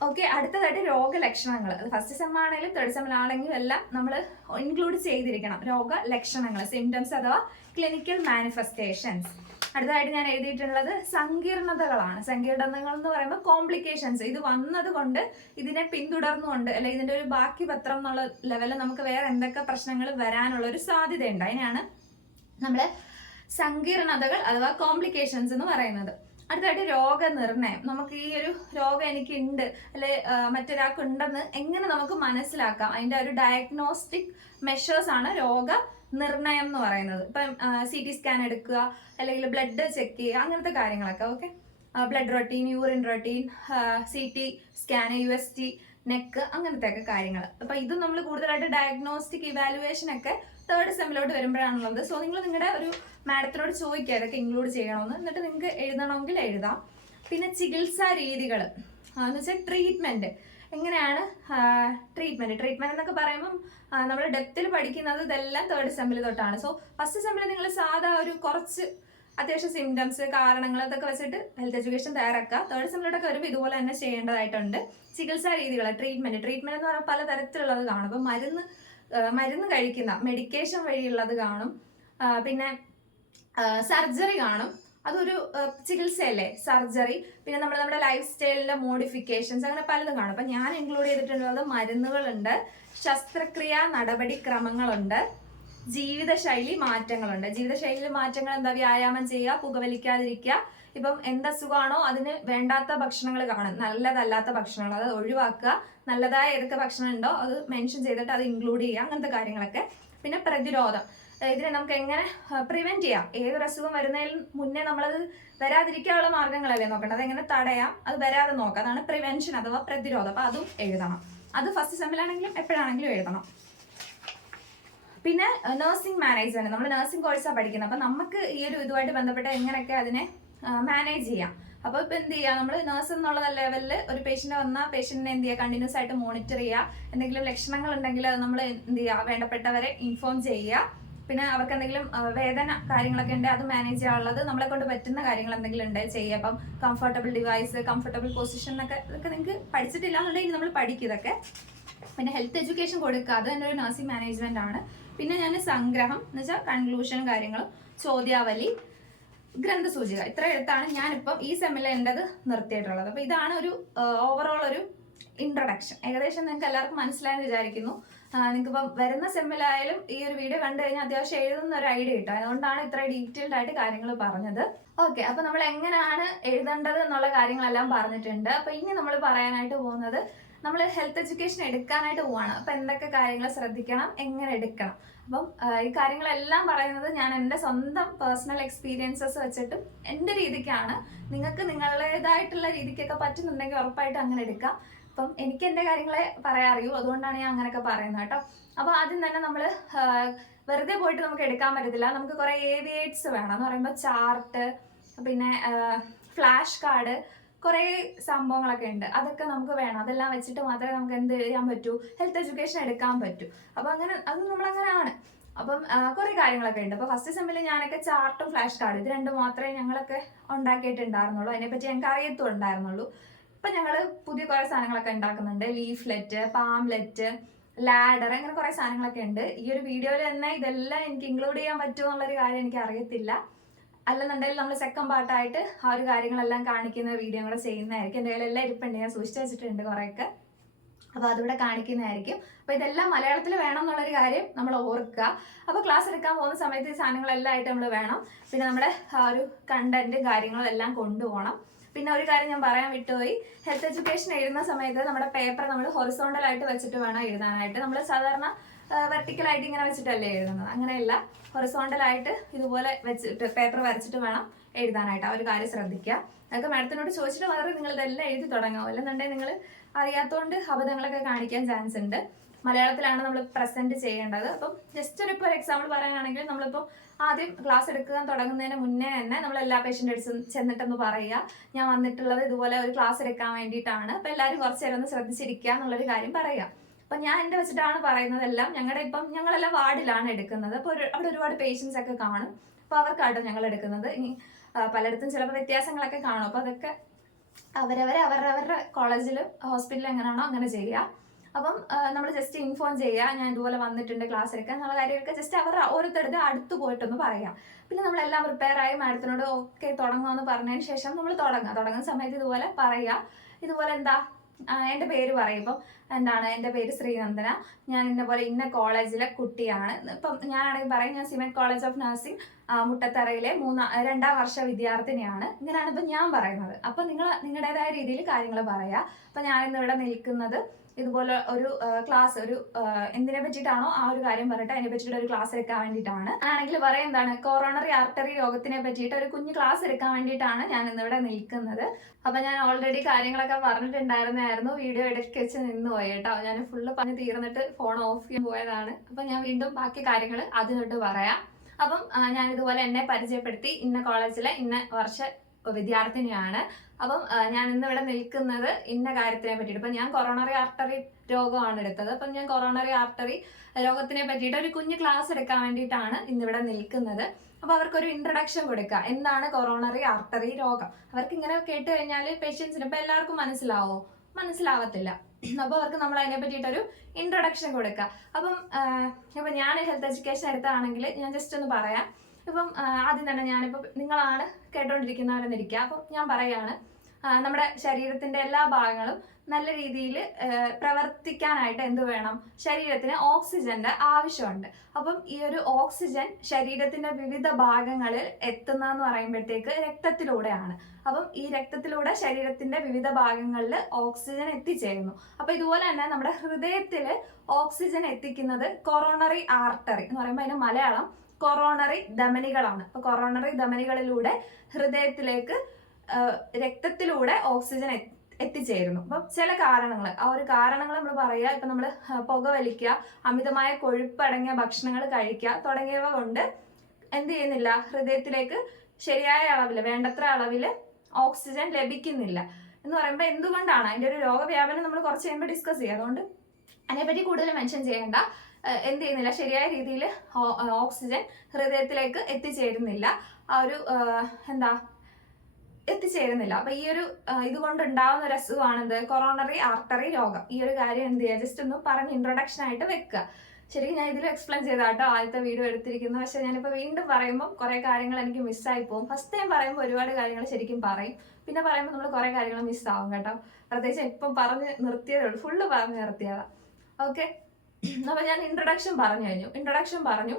ഓക്കെ, അടുത്തതായിട്ട് രോഗലക്ഷണങ്ങൾ. അത് ഫസ്റ്റ് സെം ആണെങ്കിലും തേർഡ് സെമ്മിലാണെങ്കിലും എല്ലാം നമ്മൾ ഇൻക്ലൂഡ് ചെയ്തിരിക്കണം. രോഗലക്ഷണങ്ങൾ, സിംറ്റംസ് അഥവാ ക്ലിനിക്കൽ മാനിഫെസ്റ്റേഷൻസ്. അടുത്തതായിട്ട് ഞാൻ എഴുതിയിട്ടുള്ളത് സങ്കീർണതകളാണ്. സങ്കീർണതകൾ എന്ന് പറയുമ്പോൾ കോംപ്ലിക്കേഷൻസ്. ഇത് വന്നത് കൊണ്ട് ഇതിനെ പിന്തുടർന്നുകൊണ്ട് അല്ലെ ഇതിന്റെ ഒരു ബാക്കി പത്രം എന്നുള്ള ലെവലിൽ നമുക്ക് വേറെ എന്തൊക്കെ പ്രശ്നങ്ങൾ വരാനുള്ള ഒരു സാധ്യതയുണ്ട്. അതിനാണ് നമ്മൾ സങ്കീർണതകൾ അഥവാ കോംപ്ലിക്കേഷൻസ് എന്ന് പറയുന്നത്. അടുത്തായിട്ട് രോഗനിർണയം. നമുക്ക് ഈ ഒരു രോഗം എനിക്കുണ്ട് അല്ലെ മറ്റൊരാൾക്ക് ഉണ്ടെന്ന് എങ്ങനെ നമുക്ക് മനസ്സിലാക്കാം, അതിന്റെ ഒരു ഡയഗ്നോസ്റ്റിക് മെഷേഴ്സ് ആണ് രോഗനിർണയം എന്ന് പറയുന്നത്. ഇപ്പം CT സ്കാൻ എടുക്കുക, അല്ലെങ്കിൽ ബ്ലഡ് ചെക്ക് ചെയ്യുക, അങ്ങനത്തെ കാര്യങ്ങളൊക്കെ. Okay, blood routine, urine routine, CT scan, USG, neck, അങ്ങനത്തെ ഒക്കെ കാര്യങ്ങൾ. അപ്പൊ ഇത് നമ്മൾ കൂടുതലായിട്ട് ഡയഗ്നോസ്റ്റിക് ഇവാലുവേഷൻ ഒക്കെ തേർഡ് സെമ്മിലോട്ട് വരുമ്പോഴാണുള്ളത്. സോ നിങ്ങൾ നിങ്ങളുടെ ഒരു മാഡത്തിനോട് ചോദിക്കുക ഇതൊക്കെ ഇൻക്ലൂഡ് ചെയ്യണമെന്ന്, എന്നിട്ട് നിങ്ങൾക്ക് എഴുതണമെങ്കിൽ എഴുതാം. പിന്നെ ചികിത്സാ രീതികൾ എന്ന് വെച്ചാൽ ട്രീറ്റ്മെന്റ്. എങ്ങനെയാണ് ട്രീറ്റ്മെന്റ് എന്നൊക്കെ പറയുമ്പം നമ്മൾ ഡെപ്തിൽ പഠിക്കുന്നത് ഇതെല്ലാം തേർഡ് സെമ്മിൽ തൊട്ടാണ്. സോ ഫസ്റ്റ് സെമ്മിൽ നിങ്ങൾ സാധാ ഒരു കുറച്ച് അത്യാവശ്യം സിംറ്റംസ്, കാരണങ്ങൾ അതൊക്കെ വെച്ചിട്ട് ഹെൽത്ത് എഡ്യൂക്കേഷൻ തയ്യാറാക്കുക. തേർഡ് സെമ്മിലോട്ടൊക്കെ വരുമ്പോൾ ഇതുപോലെ തന്നെ ചെയ്യേണ്ടതായിട്ടുണ്ട്. ചികിത്സാ രീതികൾ, ട്രീറ്റ്മെന്റ് എന്ന് പറഞ്ഞാൽ പല തരത്തിലുള്ളത് കാണും. അപ്പം മരുന്ന് കഴിക്കുന്ന മെഡിക്കേഷൻ വഴിയുള്ളത് കാണും. പിന്നെ സർജറി കാണും. അതൊരു ചികിത്സയല്ലേ സർജറി. പിന്നെ നമ്മുടെ ലൈഫ് സ്റ്റൈലിന്റെ മോഡിഫിക്കേഷൻസ്, അങ്ങനെ പലതും കാണും. അപ്പൊ ഞാൻ ഇൻക്ലൂഡ് ചെയ്തിട്ടുള്ളത് മരുന്നുകളുണ്ട്, ശസ്ത്രക്രിയാ നടപടിക്രമങ്ങളുണ്ട്, ജീവിതശൈലി മാറ്റങ്ങളുണ്ട്. ജീവിതശൈലി മാറ്റങ്ങൾ എന്താ? വ്യായാമം ചെയ്യുക, പുകവലിക്കാതിരിക്കുക. ഇപ്പം എന്തസുഖമാണോ അതിന് വേണ്ടാത്ത ഭക്ഷണങ്ങൾ കാണും, നല്ലതല്ലാത്ത ഭക്ഷണങ്ങൾ അത് ഒഴിവാക്കുക. നല്ലതായ ഏതൊക്കെ ഭക്ഷണം ഉണ്ടോ അത് മെൻഷൻ ചെയ്തിട്ട് അത് ഇൻക്ലൂഡ് ചെയ്യുക, അങ്ങനത്തെ കാര്യങ്ങളൊക്കെ. പിന്നെ പ്രതിരോധം, ഇതിനെ നമുക്ക് എങ്ങനെ പ്രിവെന്റ് ചെയ്യാം, ഏതൊരു അസുഖം വരുന്നതിന് മുന്നേ നമ്മളത് വരാതിരിക്കാനുള്ള മാർഗങ്ങളല്ലേ നോക്കേണ്ടത്, അതെങ്ങനെ തടയാം, അത് വരാതെ നോക്കാം. അതാണ് പ്രിവെൻഷൻ അഥവാ പ്രതിരോധം. അപ്പൊ അതും എഴുതണം. അത് ഫസ്റ്റ് സെമ്മിലാണെങ്കിലും എപ്പോഴാണെങ്കിലും എഴുതണം. പിന്നെ നഴ്സിംഗ് മാനേജ്മെന്റ്, നമ്മൾ നഴ്സിംഗ് കോഴ്സാണ് പഠിക്കുന്നത്. അപ്പൊ നമുക്ക് ഈ ഒരു ഇതുമായിട്ട് ബന്ധപ്പെട്ട് എങ്ങനെയൊക്കെ അതിനെ മാനേജ് ചെയ്യാം. അപ്പോൾ ഇപ്പൊ എന്ത് ചെയ്യുക, നമ്മൾ നഴ്സ് എന്നുള്ള ലെവലിൽ ഒരു പേഷ്യന്റ് വന്നാൽ പേഷ്യന്റിനെ എന്ത് ചെയ്യുക, കണ്ടിന്യൂസ് ആയിട്ട് മോണിറ്റർ ചെയ്യുക. എന്തെങ്കിലും ലക്ഷണങ്ങൾ ഉണ്ടെങ്കിൽ അത് നമ്മൾ എന്ത് ചെയ്യുക, വേണ്ടപ്പെട്ടവരെ ഇൻഫോം ചെയ്യുക. പിന്നെ അവർക്ക് എന്തെങ്കിലും വേദന കാര്യങ്ങളൊക്കെ ഉണ്ട് അത് മാനേജ് ചെയ്യാനുള്ളത് നമ്മളെ കൊണ്ട് പറ്റുന്ന കാര്യങ്ങൾ എന്തെങ്കിലും ഉണ്ട് ചെയ്യുക. അപ്പം കംഫർട്ടബിൾ ഡിവൈസ്, കംഫർട്ടബിൾ പൊസിഷൻ എന്നൊക്കെ ഇതൊക്കെ നിങ്ങൾക്ക് പഠിച്ചിട്ടില്ല എന്നുണ്ടെങ്കിൽ നമ്മൾ പഠിക്കും ഇതൊക്കെ. പിന്നെ ഹെൽത്ത് എഡ്യൂക്കേഷൻ കൊടുക്കുക, അത് തന്നെ ഒരു നഴ്സിംഗ് മാനേജ്മെന്റ് ആണ്. പിന്നെ ഞാൻ സംഗ്രഹം എന്ന് വെച്ചാൽ കൺക്ലൂഷനും കാര്യങ്ങളും, ചോദ്യാവലി, ഗ്രന്ഥസൂചിക, ഇത്ര എഴുത്താണ് ഞാനിപ്പം ഈ സെമ്മിൽ എൻ്റെത് നിർത്തിയിട്ടുള്ളത്. അപ്പോൾ ഇതാണ് ഒരു ഓവറോൾ ഒരു ഇൻട്രൊഡക്ഷൻ. ഏകദേശം നിങ്ങൾക്ക് എല്ലാവർക്കും മനസ്സിലായെന്ന് വിചാരിക്കുന്നു. നിങ്ങൾക്കിപ്പം വരുന്ന സെമ്മിലായാലും ഈ ഒരു വീഡിയോ കണ്ടു കഴിഞ്ഞാൽ അത്യാവശ്യം എഴുതുന്ന ഒരു ഐഡിയ കിട്ടും. അതുകൊണ്ടാണ് ഇത്ര ഡീറ്റെയിൽഡ് ആയിട്ട് കാര്യങ്ങൾ പറഞ്ഞത്. ഓക്കെ, അപ്പൊ നമ്മൾ എങ്ങനെയാണ് എഴുതേണ്ടത് എന്നുള്ള കാര്യങ്ങളെല്ലാം പറഞ്ഞിട്ടുണ്ട്. അപ്പൊ ഇനി നമ്മൾ പറയാനായിട്ട് പോകുന്നത്, നമ്മൾ ഹെൽത്ത് എഡ്യൂക്കേഷൻ എടുക്കാനായിട്ട് പോവാണ്. അപ്പൊ എന്തൊക്കെ കാര്യങ്ങൾ ശ്രദ്ധിക്കണം, എങ്ങനെ എടുക്കണം. അപ്പം ഈ കാര്യങ്ങളെല്ലാം പറയുന്നത് ഞാൻ എൻ്റെ സ്വന്തം പേഴ്സണൽ എക്സ്പീരിയൻസസ് വെച്ചിട്ടും എൻ്റെ രീതിക്കാണ്. നിങ്ങൾക്ക് നിങ്ങളുടേതായിട്ടുള്ള രീതിക്കൊക്കെ പറ്റുന്നുണ്ടെങ്കിൽ ഉറപ്പായിട്ട് അങ്ങനെ എടുക്കാം. അപ്പം എനിക്ക് എൻ്റെ കാര്യങ്ങളെ പറയാറിയൂ, അതുകൊണ്ടാണ് ഞാൻ അങ്ങനെയൊക്കെ പറയുന്നത് കേട്ടോ. അപ്പോൾ ആദ്യം തന്നെ നമ്മൾ വെറുതെ പോയിട്ട് നമുക്ക് എടുക്കാൻ പറ്റത്തില്ല. നമുക്ക് കുറേ ഏവിയേറ്റ്സ് വേണം. എന്ന് പറയുമ്പോൾ ചാർട്ട്, പിന്നെ ഫ്ലാഷ് കാർഡ്, കുറേ സംഭവങ്ങളൊക്കെ ഉണ്ട്. അതൊക്കെ നമുക്ക് വേണം. അതെല്ലാം വെച്ചിട്ട് മാത്രമേ നമുക്ക് എന്ത് ചെയ്യാൻ പറ്റൂ, ഹെൽത്ത് എഡ്യൂക്കേഷൻ എടുക്കാൻ പറ്റൂ. അപ്പോൾ അങ്ങനെ അത് നമ്മളങ്ങനെയാണ്. അപ്പം കുറേ കാര്യങ്ങളൊക്കെ ഉണ്ട്. അപ്പോൾ ഫസ്റ്റ് സെമ്മിൽ ഞാനൊക്കെ ചാർട്ടും ഫ്ലാഷ് കാർഡ് ഇത് രണ്ടും മാത്രമേ ഞങ്ങളൊക്കെ ഉണ്ടാക്കിയിട്ടുണ്ടായിരുന്നുള്ളൂ. അതിനെപ്പറ്റി ഞങ്ങൾക്ക് അറിയത്തും ഉണ്ടായിരുന്നുള്ളൂ. ഇപ്പം ഞങ്ങൾ പുതിയ കുറേ സാധനങ്ങളൊക്കെ ഉണ്ടാക്കുന്നുണ്ട്. ലീഫ്ലെറ്റ്, പാംലെറ്റ്, ലാഡർ, അങ്ങനെ കുറേ സാധനങ്ങളൊക്കെ ഉണ്ട്. ഈ ഒരു വീഡിയോയിൽ തന്നെ ഇതെല്ലാം എനിക്ക് ഇൻക്ലൂഡ് ചെയ്യാൻ പറ്റുമോ എന്നുള്ളൊരു കാര്യം എനിക്ക് അറിയത്തില്ല. അല്ലെന്നുണ്ടെങ്കിൽ നമ്മൾ സെക്കൻഡ് പാർട്ടായിട്ട് ആ ഒരു കാര്യങ്ങളെല്ലാം കാണിക്കുന്ന വീഡിയോ കൂടെ ചെയ്യുന്നതായിരിക്കും. എൻ്റെ കയ്യിലെല്ലാം ഇരിപ്പുണ്ട്, ഞാൻ സൂക്ഷിച്ച് വെച്ചിട്ടുണ്ട് കുറേയൊക്കെ. അപ്പോൾ അതിവിടെ കാണിക്കുന്നതായിരിക്കും. അപ്പോൾ ഇതെല്ലാം മലയാളത്തിൽ വേണം എന്നുള്ളൊരു കാര്യം നമ്മൾ ഓർക്കുക. അപ്പോൾ ക്ലാസ് എടുക്കാൻ പോകുന്ന സമയത്ത് ഈ സാധനങ്ങളെല്ലാം ആയിട്ട് നമ്മൾ വേണം. പിന്നെ നമ്മുടെ ആ ഒരു കണ്ടന്റും കാര്യങ്ങളും എല്ലാം കൊണ്ടുപോകണം. പിന്നെ ഒരു കാര്യം ഞാൻ പറയാൻ വിട്ടുപോയി, ഹെൽത്ത് എഡ്യൂക്കേഷൻ എഴുതുന്ന സമയത്ത് നമ്മുടെ പേപ്പർ നമ്മൾ ഹൊറിസോണ്ടൽ ആയിട്ട് വെച്ചിട്ട് വേണം എഴുതാനായിട്ട്. നമ്മൾ സാധാരണ വെർട്ടിക്കലായിട്ട് ഇങ്ങനെ വെച്ചിട്ടല്ലേ എഴുതുന്നത്, അങ്ങനെയല്ല. ഹൊറിസോണ്ടൽ ആയിട്ട് ഇതുപോലെ വെച്ചിട്ട് പേപ്പർ വരച്ചിട്ട് വേണം എഴുതാനായിട്ട്. ആ ഒരു കാര്യം ശ്രദ്ധിക്കുക. അതൊക്കെ മാഡത്തിനോട് ചോദിച്ചിട്ട് മാത്രമേ നിങ്ങൾ ഇതെല്ലാം എഴുതി തുടങ്ങാവൂ. അല്ലെന്നുണ്ടെങ്കിൽ നിങ്ങൾ അറിയാത്തതുകൊണ്ട് അബദ്ധങ്ങളൊക്കെ കാണിക്കാൻ ചാൻസ് ഉണ്ട്. മലയാളത്തിലാണ് നമ്മൾ പ്രസന്റ് ചെയ്യേണ്ടത്. അപ്പം ജസ്റ്റ് ഒരു ഇപ്പോൾ ഒരു എക്സാമ്പിൾ പറയാനാണെങ്കിൽ, നമ്മളിപ്പോൾ ആദ്യം ക്ലാസ് എടുക്കാൻ തുടങ്ങുന്നതിന് മുന്നേ തന്നെ നമ്മൾ എല്ലാ പേഷ്യൻ്റ് അടുത്തും ചെന്നിട്ടൊന്ന് പറയുക, ഞാൻ വന്നിട്ടുള്ളത് ഇതുപോലെ ഒരു ക്ലാസ് എടുക്കാൻ വേണ്ടിയിട്ടാണ്, അപ്പോൾ എല്ലാവരും കുറച്ച് നേരം ഒന്ന് ശ്രദ്ധിച്ചിരിക്കുക എന്നുള്ളൊരു കാര്യം പറയുക. അപ്പം ഞാൻ എൻ്റെ വെച്ചിട്ടാണ് പറയുന്നതെല്ലാം. ഞങ്ങളെല്ലാം വാർഡിലാണ് എടുക്കുന്നത്. അപ്പോൾ അവിടെ ഒരുപാട് പേഷ്യൻസ് ഒക്കെ കാണും. അപ്പോൾ അവർക്കാട്ടോ ഞങ്ങൾ എടുക്കുന്നത്. ഇനി പലയിടത്തും ചിലപ്പോൾ വ്യത്യാസങ്ങളൊക്കെ കാണും. അപ്പോൾ അതൊക്കെ അവരവരുടെ കോളേജിലും ഹോസ്പിറ്റലിലും എങ്ങനെയാണോ അങ്ങനെ ചെയ്യുക. അപ്പം നമ്മൾ ജസ്റ്റ് ഇൻഫോം ചെയ്യുക, ഞാൻ ഇതുപോലെ വന്നിട്ടുണ്ട് ക്ലാസ് എടുക്കാൻ എന്നുള്ള കാര്യമൊക്കെ ജസ്റ്റ് അവർ ഓരോരുത്തരുടെ അടുത്ത് പോയിട്ടൊന്ന് പറയാം. പിന്നെ നമ്മളെല്ലാം പ്രിപ്പയർ ആയി മാഡത്തിനോട് ഓക്കെ തുടങ്ങുമെന്ന് പറഞ്ഞതിന് ശേഷം നമ്മൾ തുടങ്ങുന്ന സമയത്ത് ഇതുപോലെ പറയുക. ഇതുപോലെ എന്താ എൻ്റെ പേര് പറയും. ഇപ്പം എന്താണ്, എൻ്റെ പേര് ശ്രീനന്ദന, ഞാൻ ഇന്നപോലെ ഇന്ന കോളേജിലെ കുട്ടിയാണ്. ഇപ്പം ഞാനാണെങ്കിൽ പറയും, ഞാൻ സിമെന്റ് കോളേജ് ഓഫ് നഴ്സിംഗ് മുട്ടത്തറയിലെ 2ാം വർഷ വിദ്യാർത്ഥിനിയാണ്. ഇങ്ങനെയാണ് ഇപ്പം ഞാൻ പറയുന്നത്. അപ്പം നിങ്ങൾ നിങ്ങളുടേതായ രീതിയിൽ കാര്യങ്ങൾ പറയുക. അപ്പം ഞാനിന്നിവിടെ നിൽക്കുന്നത് ഇതുപോലെ ഒരു ക്ലാസ്, ഒരു എന്തിനെ പറ്റിയിട്ടാണോ ആ ഒരു കാര്യം പറഞ്ഞിട്ട് അതിനെ പറ്റിയിട്ട് ഒരു ക്ലാസ് എടുക്കാൻ വേണ്ടിയിട്ടാണ്. ആണെങ്കിൽ പറയാം എന്താണ്, കൊറോണറി ആർട്ടറി രോഗത്തിനെ പറ്റിയിട്ട് ഒരു കുഞ്ഞു ക്ലാസ് എടുക്കാൻ വേണ്ടിയിട്ടാണ് ഞാൻ ഇന്നിവിടെ നിൽക്കുന്നത്. അപ്പൊ ഞാൻ ഓൾറെഡി കാര്യങ്ങളൊക്കെ പറഞ്ഞിട്ടുണ്ടായിരുന്നു. വീഡിയോ ഇടയ്ക്ക് വെച്ച് നിന്ന് പോയി കേട്ടോ. ഞാൻ ഫുള്ള് പറഞ്ഞ് തീർന്നിട്ട് ഫോൺ ഓഫ് ചെയ്യാൻ പോയതാണ്. അപ്പൊ ഞാൻ വീണ്ടും ബാക്കി കാര്യങ്ങൾ അതിനോട്ട് പറയാം. അപ്പം ഞാൻ ഇതുപോലെ എന്നെ പരിചയപ്പെടുത്തി, ഇന്ന കോളേജിലെ ഇന്ന വർഷ വിദ്യാർത്ഥിനിയാണ്. അപ്പം ഞാൻ ഇന്നിവിടെ നിൽക്കുന്നത് ഇന്ന കാര്യത്തിനെ പറ്റിയിട്ട്. ഇപ്പം ഞാൻ കൊറോണറി ആർട്ടറി രോഗമാണ് എടുത്തത്. അപ്പം ഞാൻ കൊറോണറി ആർട്ടറി രോഗത്തിനെ പറ്റിയിട്ട് ഒരു കുഞ്ഞു ക്ലാസ് എടുക്കാൻ വേണ്ടിയിട്ടാണ് ഇന്നിവിടെ നിൽക്കുന്നത്. അപ്പോൾ അവർക്കൊരു ഇൻട്രഡക്ഷൻ കൊടുക്കുക, എന്താണ് കൊറോണറി ആർട്ടറി രോഗം. അവർക്ക് ഇങ്ങനെ കേട്ട് കഴിഞ്ഞാൽ പേഷ്യൻസിന് ഇപ്പം എല്ലാവർക്കും മനസ്സിലാവത്തില്ല. അപ്പോൾ അവർക്ക് നമ്മൾ അതിനെ പറ്റിയിട്ടൊരു ഇൻട്രൊഡക്ഷൻ കൊടുക്കുക. അപ്പം ഞാൻ ഹെൽത്ത് എഡ്യൂക്കേഷൻ എടുത്തതാണെങ്കിൽ ഞാൻ ജസ്റ്റ് ഒന്ന് പറയാം. ഇപ്പം ആദ്യം തന്നെ ഞാനിപ്പോൾ നിങ്ങളാണ് കേട്ടോണ്ടിരിക്കുന്നവരെന്നിരിക്കുക. അപ്പം ഞാൻ പറയാണ്, നമ്മുടെ ശരീരത്തിന്റെ എല്ലാ ഭാഗങ്ങളും നല്ല രീതിയിൽ പ്രവർത്തിക്കാനായിട്ട് എന്ത് വേണം, ശരീരത്തിന് ഓക്സിജന്റെ ആവശ്യമുണ്ട്. അപ്പം ഈ ഒരു ഓക്സിജൻ ശരീരത്തിന്റെ വിവിധ ഭാഗങ്ങളിൽ എത്തുന്നതെന്ന് പറയുമ്പോഴത്തേക്ക് രക്തത്തിലൂടെയാണ്. അപ്പം ഈ രക്തത്തിലൂടെ ശരീരത്തിന്റെ വിവിധ ഭാഗങ്ങളിൽ ഓക്സിജൻ എത്തിച്ചേരുന്നു. അപ്പൊ ഇതുപോലെ തന്നെ നമ്മുടെ ഹൃദയത്തിൽ ഓക്സിജൻ എത്തിക്കുന്നത് കൊറോണറി ആർട്ടറി എന്ന് പറയുമ്പോൾ അതിന്റെ മലയാളം കൊറോണറി ധമനികളാണ്. അപ്പൊ കൊറോണറി ധമനികളിലൂടെ ഹൃദയത്തിലേക്ക് രക്തത്തിലൂടെ ഓക്സിജൻ എത്തിച്ചേരുന്നു. അപ്പം ചില കാരണങ്ങൾ, ആ ഒരു കാരണങ്ങൾ നമ്മൾ പറയുക. ഇപ്പൊ നമ്മൾ പുകവലിക്കുക, അമിതമായ കൊഴുപ്പടങ്ങിയ ഭക്ഷണങ്ങൾ കഴിക്കുക തുടങ്ങിയവ കൊണ്ട് എന്ത് ചെയ്യുന്നില്ല, ഹൃദയത്തിലേക്ക് ശരിയായ അളവിൽ, വേണ്ടത്ര അളവിൽ ഓക്സിജൻ ലഭിക്കുന്നില്ല എന്ന് പറയുമ്പോൾ എന്തുകൊണ്ടാണ്, അതിന്റെ ഒരു രോഗവ്യാപനം നമ്മൾ കുറച്ച് കഴിയുമ്പോൾ ഡിസ്കസ് ചെയ്യുക. അതുകൊണ്ട് അതിനെപ്പറ്റി കൂടുതൽ മെൻഷൻ ചെയ്യേണ്ട. എന്ത് ചെയ്യുന്നില്ല, ശരിയായ രീതിയിൽ ഓക്സിജൻ ഹൃദയത്തിലേക്ക് എത്തിച്ചേരുന്നില്ല. ആ ഒരു എത്തിച്ചേരുന്നില്ല. അപ്പൊ ഈ ഒരു ഇതുകൊണ്ട് ഉണ്ടാവുന്ന ഒരു അസുഖമാണിത് കൊറോണറി ആർട്ടറി രോഗം. ഈ ഒരു കാര്യം എന്ത് ചെയ്യുക, ജസ്റ്റ് ഒന്ന് പറഞ്ഞ് ഇൻട്രൊഡക്ഷൻ ആയിട്ട് വെക്കുക. ശരിക്കും ഞാൻ ഇതിൽ എക്സ്പ്ലെയിൻ ചെയ്താട്ടോ ആദ്യത്തെ വീഡിയോ എടുത്തിരിക്കുന്നത്. പക്ഷെ ഞാനിപ്പോൾ വീണ്ടും പറയുമ്പോൾ കുറേ കാര്യങ്ങൾ എനിക്ക് മിസ്സായി പോകും. ഫസ്റ്റ് ടൈം പറയുമ്പോൾ ഒരുപാട് കാര്യങ്ങൾ ശരിക്കും പറയും, പിന്നെ പറയുമ്പോൾ നമ്മൾ കുറേ കാര്യങ്ങൾ മിസ്സാവും കേട്ടോ. പ്രത്യേകിച്ച് ഇപ്പം പറഞ്ഞ് നിർത്തിയതേ ഉള്ളൂ, ഫുള്ള് പറഞ്ഞ് നിർത്തിയതാണ്. ഓക്കെ, അപ്പൊ ഞാൻ ഇൻട്രൊഡക്ഷൻ പറഞ്ഞു.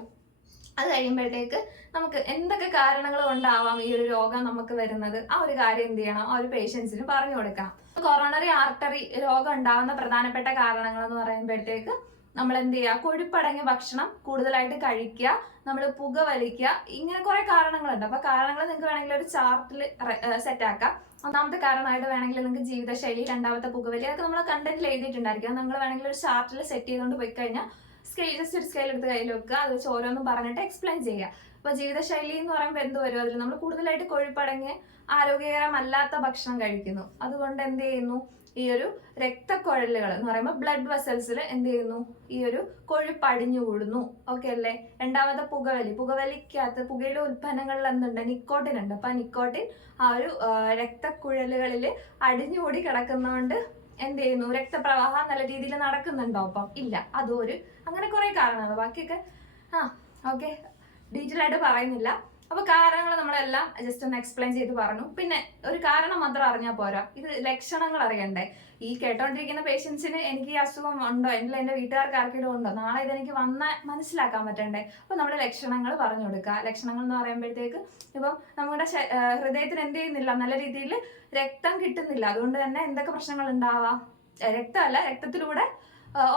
അത് കഴിയുമ്പോഴത്തേക്ക് നമുക്ക് എന്തൊക്കെ കാരണങ്ങൾ കൊണ്ടാവാം ഈ ഒരു രോഗം നമുക്ക് വരുന്നത്, ആ ഒരു കാര്യം എന്ത് ചെയ്യണം, ആ ഒരു പേഷ്യൻസിന് പറഞ്ഞു കൊടുക്കണം. കൊറോണറി ആർട്ടറി രോഗം ഉണ്ടാവുന്ന പ്രധാനപ്പെട്ട കാരണങ്ങൾ എന്ന് പറയുമ്പോഴത്തേക്ക് നമ്മൾ എന്ത് ചെയ്യുക, കൊഴുപ്പടങ്ങിയ ഭക്ഷണം കൂടുതലായിട്ട് കഴിക്കുക, നമ്മൾ പുക വലിക്കുക, ഇങ്ങനെ കുറെ കാരണങ്ങളുണ്ട്. അപ്പൊ കാരണങ്ങൾ നിങ്ങൾക്ക് വേണമെങ്കിൽ ഒരു ചാർട്ടിൽ സെറ്റ് ആക്കാം. ഒന്നാമത്തെ കാരണമായിട്ട് വേണമെങ്കിൽ നിങ്ങൾക്ക് ജീവിതശൈലി, രണ്ടാമത്തെ പുകവലി, അതൊക്കെ നമ്മൾ കണ്ടന്റിൽ എഴുതിയിട്ടുണ്ടായിരിക്കും. നിങ്ങൾ വേണമെങ്കിൽ ഒരു ചാർട്ടിൽ സെറ്റ് ചെയ്തുകൊണ്ട് പോയി കഴിഞ്ഞാൽ ജസ്റ്റ് ഒരു സ്കെയിൽ എടുത്ത് കയ്യിൽ വെക്കുക, അത് വെച്ച് ഓരോന്നും പറഞ്ഞിട്ട് എക്സ്പ്ലെയിൻ ചെയ്യുക. അപ്പൊ ജീവിതശൈലി എന്ന് പറയുമ്പോൾ എന്ത് വരും, അതിൽ നമ്മൾ കൂടുതലായിട്ട് കൊഴുപ്പടങ്ങിയ ആരോഗ്യകരമല്ലാത്ത ഭക്ഷണം കഴിക്കുന്നു. അതുകൊണ്ട് എന്ത് ചെയ്യുന്നു, ഈ ഒരു രക്തക്കുഴലുകൾ എന്ന് പറയുമ്പോൾ ബ്ലഡ് വെസൽസിൽ എന്ത് ചെയ്യുന്നു, ഈ ഒരു കൊഴുപ്പ് അടിഞ്ഞുകൂടുന്നു. ഓക്കെ അല്ലേ. രണ്ടാമത്തെ പുകവലിക്കകത്ത് പുകയിലെ ഉൽപ്പന്നങ്ങളിൽ എന്തുണ്ട്, നിക്കോട്ടിൻ ഉണ്ട്. അപ്പൊ നിക്കോട്ടിൻ ആ ഒരു രക്തക്കുഴലുകളിൽ അടിഞ്ഞുകൂടി കിടക്കുന്നതുകൊണ്ട് എന്ത് ചെയ്യുന്നു, രക്തപ്രവാഹം നല്ല രീതിയിൽ നടക്കുന്നുണ്ടോ, അപ്പം ഇല്ല. അതും ഒരു അങ്ങനെ കുറെ കാരണങ്ങൾ, ബാക്കിയൊക്കെ ഓക്കെ ഡീറ്റെയിൽ ആയിട്ട് പറയുന്നില്ല. അപ്പൊ കാരണങ്ങൾ നമ്മളെല്ലാം ജസ്റ്റ് ഒന്ന് എക്സ്പ്ലെയിൻ ചെയ്ത് പറഞ്ഞു. പിന്നെ ഒരു കാരണം മാത്രം അറിഞ്ഞാൽ പോരാ, ഇത് ലക്ഷണങ്ങൾ അറിയണ്ടേ. ഈ കേട്ടോണ്ടിരിക്കുന്ന പേഷ്യൻസിന് എനിക്ക് ഈ അസുഖം ഉണ്ടോ, അല്ലെങ്കിൽ എന്റെ വീട്ടുകാർക്ക് ആർക്കെങ്കിലും ഉണ്ടോ, നാളെ ഇതെനിക്ക് മനസ്സിലാക്കാൻ പറ്റണ്ടേ. അപ്പൊ നമ്മുടെ ലക്ഷണങ്ങൾ പറഞ്ഞു കൊടുക്കുക. ലക്ഷണങ്ങൾ എന്ന് പറയുമ്പോഴത്തേക്ക് ഇപ്പം നമ്മുടെ ഹൃദയത്തിന് എന്ത് ചെയ്യുന്നില്ല, നല്ല രീതിയിൽ രക്തം കിട്ടുന്നില്ല. അതുകൊണ്ട് തന്നെ എന്തൊക്കെ പ്രശ്നങ്ങൾ ഉണ്ടാവാം, രക്തത്തിലൂടെ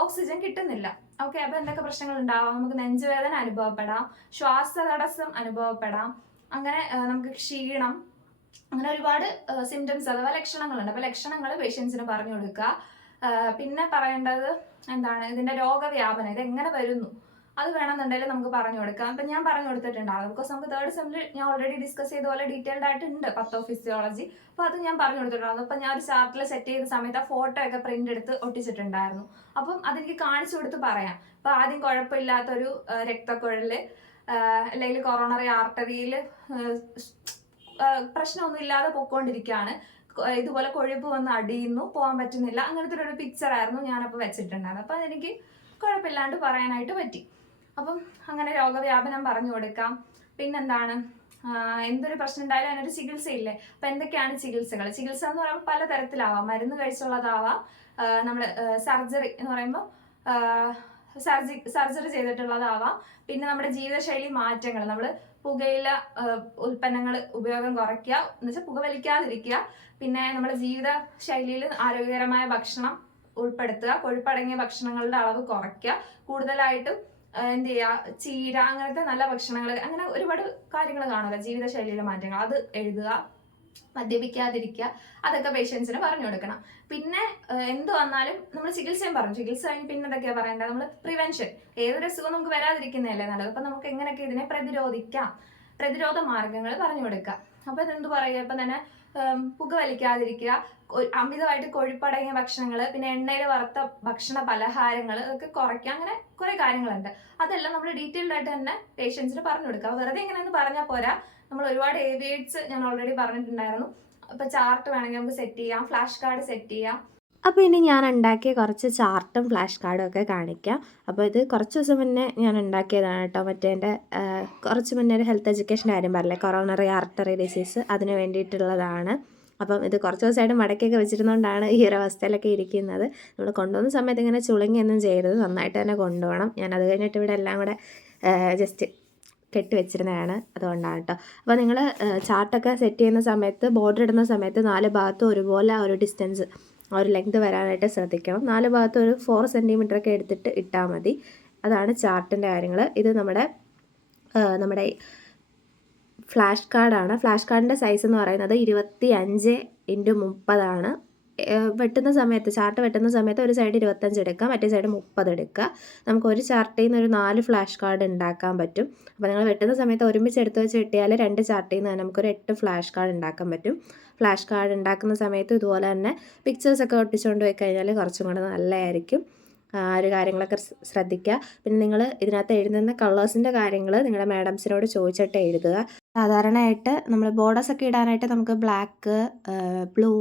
ഓക്സിജൻ കിട്ടുന്നില്ല. ഓക്കെ, അപ്പൊ എന്തൊക്കെ പ്രശ്നങ്ങൾ ഉണ്ടാവാം, നമുക്ക് നെഞ്ചുവേദന അനുഭവപ്പെടാം, ശ്വാസതടസ്സം അനുഭവപ്പെടാം, അങ്ങനെ നമുക്ക് ക്ഷീണം, അങ്ങനെ ഒരുപാട് സിംറ്റംസ് അഥവാ ലക്ഷണങ്ങളുണ്ട്. അപ്പൊ ലക്ഷണങ്ങൾ പേഷ്യൻസിന് പറഞ്ഞു കൊടുക്കുക. പിന്നെ പറയേണ്ടത് എന്താണ്, ഇതിന്റെ രോഗവ്യാപനം, ഇത് എങ്ങനെ വരുന്നു, അത് വേണമെന്നുണ്ടെങ്കിൽ നമുക്ക് പറഞ്ഞു കൊടുക്കാം. അപ്പൊ ഞാൻ പറഞ്ഞു കൊടുത്തിട്ടുണ്ടാകും, ബിക്കോസ് നമുക്ക് തേർഡ് സെമ്മിൽ ഞാൻ ഓൾറെഡി ഡിസ്കസ് ചെയ്ത പോലെ ഡീറ്റെയിൽഡ് ആയിട്ടുണ്ട് പത്തോഫിസിയോളജി. അപ്പൊ അത് ഞാൻ പറഞ്ഞു കൊടുത്തിട്ടുണ്ടായിരുന്നു. അപ്പൊ ഞാൻ ഒരു ചാർട്ടിൽ സെറ്റ് ചെയ്ത സമയത്ത് ആ ഫോട്ടോ ഒക്കെ പ്രിന്റ് എടുത്ത് ഒട്ടിച്ചിട്ടുണ്ടായിരുന്നു. അപ്പം അതെനിക്ക് കാണിച്ചു കൊടുത്ത് പറയാം. അപ്പൊ ആദ്യം കുഴപ്പമില്ലാത്തൊരു രക്തക്കുഴല്, അല്ലെങ്കിൽ കൊറോണറി ആർട്ടറിയിൽ പ്രശ്നമൊന്നും ഇല്ലാതെ പൊക്കോണ്ടിരിക്കുകയാണ്, ഇതുപോലെ കൊഴുപ്പ് വന്ന് അടിയുന്നു, പോകാൻ പറ്റുന്നില്ല, അങ്ങനത്തെ ഒരു പിക്ചർ ആയിരുന്നു ഞാനപ്പോൾ വെച്ചിട്ടുണ്ടായിരുന്നു. അപ്പൊ അതെനിക്ക് കുഴപ്പമില്ലാണ്ട് പറയാനായിട്ട് പറ്റി. അപ്പം അങ്ങനെ രോഗവ്യാപനം പറഞ്ഞു കൊടുക്കാം. പിന്നെന്താണ്, എന്തൊരു പ്രശ്നം ഉണ്ടായാലും അതിനൊരു ചികിത്സയില്ലേ. അപ്പൊ എന്തൊക്കെയാണ് ചികിത്സ എന്ന് പറയുമ്പോൾ പലതരത്തിലാവാം. മരുന്ന് കഴിച്ചുള്ളതാവാം, നമ്മൾ സർജറി എന്ന് പറയുമ്പോൾ സർജറി ചെയ്തിട്ടുള്ളതാവാം. പിന്നെ നമ്മുടെ ജീവിതശൈലി മാറ്റങ്ങൾ, നമ്മൾ പുകയില ഉൽപ്പന്നങ്ങൾ ഉപയോഗം കുറയ്ക്കുക, എന്നുവെച്ചാൽ പുകവലിക്കാതിരിക്കുക. പിന്നെ നമ്മുടെ ജീവിത ശൈലിയിൽ ആരോഗ്യകരമായ ഭക്ഷണം ഉൾപ്പെടുത്തുക, കൊഴുപ്പടങ്ങിയ ഭക്ഷണങ്ങളുടെ അളവ് കുറയ്ക്കുക, കൂടുതലായിട്ടും എന്ത് ചെയ്യുക, ചീര, അങ്ങനത്തെ നല്ല ഭക്ഷണങ്ങൾ, അങ്ങനെ ഒരുപാട് കാര്യങ്ങൾ കാണുമല്ലോ ജീവിതശൈലിയിലെ മാറ്റങ്ങൾ, അത് എഴുതുക. മദ്യപിക്കാതിരിക്കുക, അതൊക്കെ പേഷ്യൻസിന് പറഞ്ഞു കൊടുക്കണം. പിന്നെ എന്ത് വന്നാലും നമ്മൾ ചികിത്സയും പറഞ്ഞു. ചികിത്സ കഴിഞ്ഞ് പിന്നെ എന്തൊക്കെയാ പറയേണ്ടത്, നമ്മൾ പ്രിവെൻഷൻ, ഏതൊരു അസുഖം നമുക്ക് വരാതിരിക്കുന്നതല്ലേ നല്ലത്. അപ്പൊ നമുക്ക് എങ്ങനെയൊക്കെ ഇതിനെ പ്രതിരോധിക്കാം, പ്രതിരോധ മാർഗങ്ങൾ പറഞ്ഞു കൊടുക്കുക. അപ്പൊ ഇതെന്ത് പറയുക, ഇപ്പം തന്നെ പുകവലിക്കാതിരിക്കുക, അമിതമായിട്ട് കൊഴുപ്പടങ്ങിയ ഭക്ഷണങ്ങൾ, പിന്നെ എണ്ണയിൽ വറുത്ത ഭക്ഷണ പലഹാരങ്ങൾ, അതൊക്കെ കുറയ്ക്കുക. അങ്ങനെ കുറെ കാര്യങ്ങളുണ്ട്. അതെല്ലാം നമ്മൾ ഡീറ്റെയിൽഡ് ആയിട്ട് തന്നെ പേഷ്യൻസിന് പറഞ്ഞു കൊടുക്കുക. വെറുതെ ഇങ്ങനെയൊന്നും പറഞ്ഞാൽ പോരാ, നമ്മൾ ഒരുപാട് ഏവിയേറ്റ്സ് ഞാൻ ഓൾറെഡി പറഞ്ഞിട്ടുണ്ടായിരുന്നു. അപ്പൊ ചാർട്ട് വേണമെങ്കിൽ നമുക്ക് സെറ്റ് ചെയ്യാം, ഫ്ലാഷ് കാർഡ് സെറ്റ് ചെയ്യാം. അപ്പോൾ ഇനി ഞാൻ ഉണ്ടാക്കിയ കുറച്ച് ചാർട്ടും ഫ്ലാഷ് കാർഡും ഒക്കെ കാണിക്കാം. അപ്പോൾ ഇത് കുറച്ച് ദിവസം മുന്നേ ഞാൻ ഉണ്ടാക്കിയതാണ് കേട്ടോ. എൻ്റെ കുറച്ച് മുന്നേ ഒരു ഹെൽത്ത് എഡ്യൂക്കേഷൻ്റെ കാര്യം പറഞ്ഞില്ലേ, കൊറോണറി ആർട്ടറി ഡിസീസ്, അതിന് വേണ്ടിയിട്ടുള്ളതാണ്. അപ്പം ഇത് കുറച്ച് ദിവസമായിട്ട് മടക്കിയൊക്കെ വെച്ചിരുന്നതുകൊണ്ടാണ് ഈ ഒരു അവസ്ഥയിലൊക്കെ ഇരിക്കുന്നത്. നമ്മൾ കൊണ്ടുപോകുന്ന സമയത്ത് ഇങ്ങനെ ചുളുങ്ങിയൊന്നും ചെയ്യരുത്, നന്നായിട്ട് തന്നെ കൊണ്ടുപോകണം. ഞാൻ അത് കഴിഞ്ഞിട്ട് ഇവിടെ എല്ലാം കൂടെ ജസ്റ്റ് കെട്ടി വെച്ചിരുന്നതാണ്, അതുകൊണ്ടാണ് കേട്ടോ. അപ്പോൾ നിങ്ങൾ ചാർട്ടൊക്കെ സെറ്റ് ചെയ്യുന്ന സമയത്ത്, ബോർഡർ ഇടുന്ന സമയത്ത് 4 ഭാഗത്തും ഒരുപോലെ ആ ഒരു ഡിസ്റ്റൻസ്, ആ ഒരു ലെങ്ത് വരാനായിട്ട് ശ്രദ്ധിക്കണം. 4 ഭാഗത്തും ഒരു 4 സെൻറ്റിമീറ്ററൊക്കെ എടുത്തിട്ട് ഇട്ടാൽ മതി. അതാണ് ചാർട്ടിൻ്റെ കാര്യങ്ങൾ. ഇത് നമ്മുടെ ഫ്ലാഷ് കാർഡാണ്. ഫ്ലാഷ് കാർഡിൻ്റെ സൈസ് എന്ന് പറയുന്നത് 25x30 വെട്ടുന്ന സമയത്ത്, ചാർട്ട് വെട്ടുന്ന സമയത്ത് ഒരു സൈഡ് 25 എടുക്കുക, മറ്റേ സൈഡ് 30 എടുക്കുക. നമുക്ക് ഒരു ചാർട്ടിൽ നിന്ന് ഒരു 4 ഫ്ലാഷ് കാർഡ് ഉണ്ടാക്കാൻ പറ്റും. അപ്പോൾ നിങ്ങൾ വെട്ടുന്ന സമയത്ത് ഒരുമിച്ച് എടുത്ത് വെച്ച് വെട്ടിയാൽ 2 ചാർട്ടിൽ നിന്ന് നമുക്കൊരു 8 ഫ്ലാഷ് കാർഡ് ഉണ്ടാക്കാൻ പറ്റും. ഫ്ലാഷ് കാർഡ് ഉണ്ടാക്കുന്ന സമയത്ത് ഇതുപോലെ തന്നെ പിക്ചേഴ്സൊക്കെ ഒട്ടിച്ചുകൊണ്ട് പോയി കഴിഞ്ഞാൽ കുറച്ചും കൂടെ നല്ലതായിരിക്കും. ആ ഒരു കാര്യങ്ങളൊക്കെ ശ്രദ്ധിക്കുക. പിന്നെ നിങ്ങൾ ഇതിനകത്ത് എഴുതുന്ന കളേഴ്സിൻ്റെ കാര്യങ്ങൾ നിങ്ങളുടെ മാഡംസിനോട് ചോദിച്ചിട്ട് എഴുതുക. സാധാരണയായിട്ട് നമ്മൾ ബോർഡേഴ്സൊക്കെ ഇടാനായിട്ട് നമുക്ക് ബ്ലാക്ക്, ബ്ലൂ,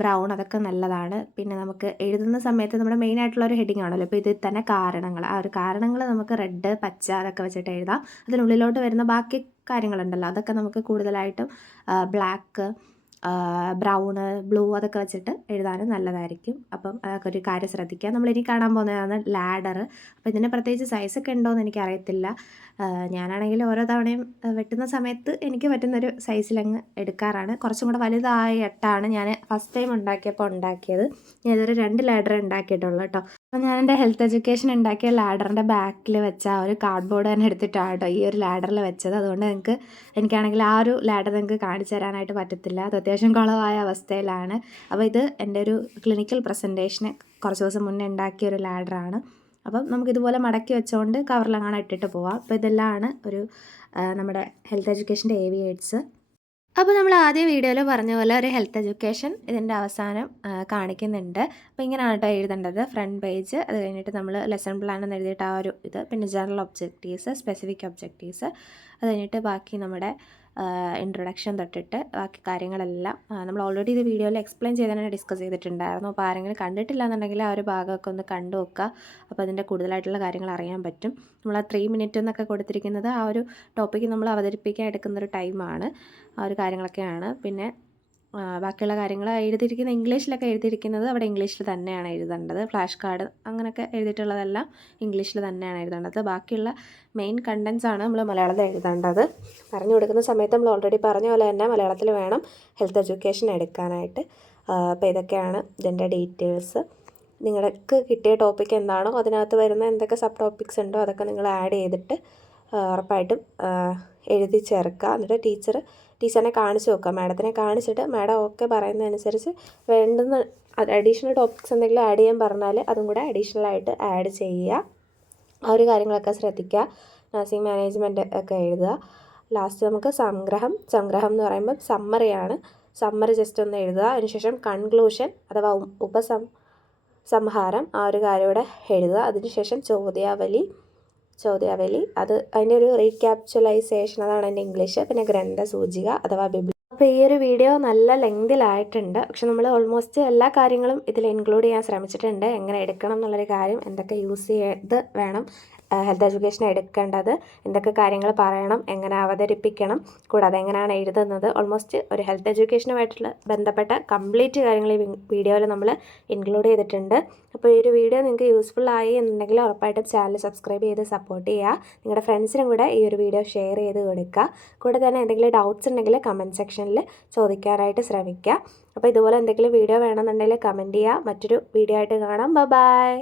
ബ്രൗൺ അതൊക്കെ നല്ലതാണ്. പിന്നെ നമുക്ക് എഴുതുന്ന സമയത്ത് നമ്മുടെ മെയിൻ ആയിട്ടുള്ള ഒരു ഹെഡിങ് ആണല്ലോ, ഇപ്പോൾ ഇതിൽ തന്നെ കാരണങ്ങൾ, ആ ഒരു കാരണങ്ങൾ നമുക്ക് റെഡ്, പച്ച അതൊക്കെ വെച്ചിട്ട് എഴുതാം. അതിനുള്ളിലോട്ട് വരുന്ന ബാക്കി കാര്യങ്ങളുണ്ടല്ലോ അതൊക്കെ നമുക്ക് കൂടുതലായിട്ടും ബ്ലാക്ക്, ബ്രൗണ്, ബ്ലൂ അതൊക്കെ വെച്ചിട്ട് എഴുതാനും നല്ലതായിരിക്കും. അപ്പം അതൊക്കെ ഒരു കാര്യം ശ്രദ്ധിക്കുക. നമ്മളിനി കാണാൻ പോകുന്നതാണ് ലാഡർ. അപ്പോൾ ഇതിന് പ്രത്യേകിച്ച് സൈസൊക്കെ ഉണ്ടോയെന്ന് എനിക്കറിയത്തില്ല. ഞാനാണെങ്കിൽ ഓരോ തവണയും വെട്ടുന്ന സമയത്ത് എനിക്ക് പറ്റുന്നൊരു സൈസിലങ്ങ് എടുക്കാറാണ്. കുറച്ചും കൂടെ വലുതായിട്ടാണ് ഞാൻ ഫസ്റ്റ് ടൈം ഉണ്ടാക്കിയത്. ഞാൻ ഇതൊരു 2 ലാഡർ ഉണ്ടാക്കിയിട്ടുള്ളൂ കേട്ടോ. അപ്പോൾ ഞാൻ എൻ്റെ ഹെൽത്ത് എഡ്യൂക്കേഷൻ ഉണ്ടാക്കിയ ലാഡറിൻ്റെ ബാക്കിൽ വെച്ച ആ ഒരു കാർഡ്ബോർഡ് തന്നെ എടുത്തിട്ടാണ് കേട്ടോ ഈ ഒരു ലാഡറിൽ വെച്ചത്. അതുകൊണ്ട് എനിക്കാണെങ്കിൽ ആ ഒരു ലാഡർ നിങ്ങൾക്ക് കാണിച്ചു തരാനായിട്ട് പറ്റത്തില്ല. അത് അത്യാവശ്യം കുളമായ അവസ്ഥയിലാണ്. അപ്പോൾ ഇത് എൻ്റെ ഒരു ക്ലിനിക്കൽ പ്രസൻറ്റേഷന് കുറച്ച് ദിവസം മുന്നേ ഉണ്ടാക്കിയ ഒരു ലാഡറാണ്. അപ്പം നമുക്കിതുപോലെ മടക്കി വെച്ചുകൊണ്ട് കവറിലങ്ങനെ ഇട്ടിട്ട് പോവാം. അപ്പോൾ ഇതെല്ലാമാണ് നമ്മുടെ ഹെൽത്ത് എഡ്യൂക്കേഷൻ്റെ AV എയ്ഡ്സ്. അപ്പോൾ നമ്മൾ ആദ്യ വീഡിയോയിൽ പറഞ്ഞ പോലെ ഒരു ഹെൽത്ത് എഡ്യൂക്കേഷൻ ഇതിൻ്റെ അവസാനം കാണിക്കുന്നുണ്ട്. അപ്പോൾ ഇങ്ങനെയാണ് കേട്ടോ എഴുതേണ്ടത്. ഫ്രണ്ട് പേജ്, അത് കഴിഞ്ഞിട്ട് നമ്മൾ ലെസൺ പ്ലാൻ എന്ന് എഴുതിയിട്ട് ആ ഒരു ഇത്, പിന്നെ ജനറൽ ഒബ്ജക്റ്റീവ്സ്, സ്പെസിഫിക് ഒബ്ജക്റ്റീവ്സ്, അത് കഴിഞ്ഞിട്ട് ബാക്കി നമ്മുടെ ഇൻട്രൊഡക്ഷൻ തൊട്ടിട്ട് ബാക്കി കാര്യങ്ങളെല്ലാം നമ്മൾ ഓൾറെഡി ഇത് വീഡിയോയിൽ എക്സ്പ്ലെയിൻ ചെയ്തതിനെ ഡിസ്കസ് ചെയ്തിട്ടുണ്ടായിരുന്നു. അപ്പോൾ ആരെങ്കിലും കണ്ടിട്ടില്ല എന്നുണ്ടെങ്കിൽ ആ ഒരു ഭാഗമൊക്കെ ഒന്ന് കണ്ടു നോക്കുക. അപ്പോൾ അതിൻ്റെ കൂടുതലായിട്ടുള്ള കാര്യങ്ങൾ അറിയാൻ പറ്റും. നമ്മൾ ആ 3 മിനിറ്റ് എന്നൊക്കെ കൊടുത്തിരിക്കുന്നത് ആ ഒരു ടോപ്പിക്ക് നമ്മൾ അവതരിപ്പിക്കാൻ എടുക്കുന്നൊരു ടൈമാണ്. ആ ഒരു കാര്യങ്ങളൊക്കെയാണ്. പിന്നെ ബാക്കിയുള്ള കാര്യങ്ങൾ എഴുതിയിരിക്കുന്ന ഇംഗ്ലീഷിലൊക്കെ എഴുതിയിരിക്കുന്നത് അവിടെ ഇംഗ്ലീഷിൽ തന്നെയാണ് എഴുതേണ്ടത്. ഫ്ലാഷ് കാർഡ് അങ്ങനെയൊക്കെ എഴുതിയിട്ടുള്ളതെല്ലാം ഇംഗ്ലീഷിൽ തന്നെയാണ് എഴുതേണ്ടത്. ബാക്കിയുള്ള മെയിൻ കണ്ടൻസ് ആണ് നമ്മൾ മലയാളത്തിൽ എഴുതേണ്ടത്. പറഞ്ഞു കൊടുക്കുന്ന സമയത്ത് നമ്മൾ ഓൾറെഡി പറഞ്ഞ പോലെ തന്നെ മലയാളത്തിൽ വേണം ഹെൽത്ത് എഡ്യൂക്കേഷൻ എടുക്കാനായിട്ട്. അപ്പോൾ ഇതൊക്കെയാണ് ഇതിൻ്റെ ഡീറ്റെയിൽസ്. നിങ്ങൾക്ക് കിട്ടിയ ടോപ്പിക് എന്താണോ അതിനകത്ത് വരുന്ന എന്തൊക്കെ സബ് ടോപ്പിക്സ് ഉണ്ടോ അതൊക്കെ നിങ്ങൾ ആഡ് ചെയ്തിട്ട് ഉറപ്പായിട്ടും എഴുതി ചേർക്കുക. എന്നിട്ട് ടീച്ചറിനെ കാണിച്ച് നോക്കുക. മാഡത്തിനെ കാണിച്ചിട്ട് മാഡം ഓക്കെ പറയുന്നതനുസരിച്ച് വേണ്ടുന്ന അഡീഷണൽ ടോപ്പിക്സ് എന്തെങ്കിലും ആഡ് ചെയ്യാൻ പറഞ്ഞാൽ അതും കൂടെ അഡീഷണലായിട്ട് ആഡ് ചെയ്യുക. ആ ഒരു കാര്യങ്ങളൊക്കെ ശ്രദ്ധിക്കുക. നഴ്സിംഗ് മാനേജ്മെൻറ്റ് ഒക്കെ എഴുതുക. ലാസ്റ്റ് നമുക്ക് സംഗ്രഹം എന്ന് പറയുമ്പോൾ സമ്മറിയാണ്. സമ്മറി ജസ്റ്റ് ഒന്ന് എഴുതുക. അതിനുശേഷം കൺക്ലൂഷൻ അഥവാ സംഹാരം ആ ഒരു കാര്യം ഇവിടെ എഴുതുക. അതിനുശേഷം ചോദ്യാവലി അതിൻ്റെ ഒരു റീക്യാപ്ചുലൈസേഷൻ, അതാണ് എൻ്റെ ഇംഗ്ലീഷ്. പിന്നെ ഗ്രന്ഥസൂചിക അഥവാ ബിബ്ലി. അപ്പോൾ ഈ ഒരു വീഡിയോ നല്ല ലെങ്തിലായിട്ടുണ്ട്. പക്ഷെ നമ്മൾ ഓൾമോസ്റ്റ് എല്ലാ കാര്യങ്ങളും ഇതിൽ ഇൻക്ലൂഡ് ചെയ്യാൻ ശ്രമിച്ചിട്ടുണ്ട്. എങ്ങനെ എടുക്കണം എന്നുള്ളൊരു കാര്യം, എന്തൊക്കെ യൂസ് ചെയ്ത് വേണം ഹെൽത്ത് എഡ്യൂക്കേഷൻ എടുക്കേണ്ടത്, എന്തൊക്കെ കാര്യങ്ങൾ പറയണം, എങ്ങനെ അവതരിപ്പിക്കണം, കൂടാതെ എങ്ങനെയാണ് എഴുതുന്നത്, ഓൾമോസ്റ്റ് ഒരു ഹെൽത്ത് എഡ്യൂക്കേഷനുമായിട്ടുള്ള ബന്ധപ്പെട്ട കംപ്ലീറ്റ് കാര്യങ്ങൾ ഈ വീഡിയോയിൽ നമ്മൾ ഇൻക്ലൂഡ് ചെയ്തിട്ടുണ്ട്. അപ്പോൾ ഈ ഒരു വീഡിയോ നിങ്ങൾക്ക് യൂസ്ഫുൾ ആയി എന്നുണ്ടെങ്കിൽ ഉറപ്പായിട്ടും ചാനൽ സബ്സ്ക്രൈബ് ചെയ്ത് സപ്പോർട്ട് ചെയ്യുക. നിങ്ങളുടെ ഫ്രണ്ട്സിനും കൂടെ ഈ ഒരു വീഡിയോ ഷെയർ ചെയ്ത് കൊടുക്കുക. കൂടെ തന്നെ എന്തെങ്കിലും ഡൗട്ട്സ് ഉണ്ടെങ്കിൽ കമൻറ്റ് സെക്ഷനിൽ ചോദിക്കാനായിട്ട് ശ്രമിക്കുക. അപ്പോൾ ഇതുപോലെ എന്തെങ്കിലും വീഡിയോ വേണമെന്നുണ്ടെങ്കിൽ കമൻറ്റ് ചെയ്യുക. മറ്റൊരു വീഡിയോ ആയിട്ട് കാണാം. ബൈ.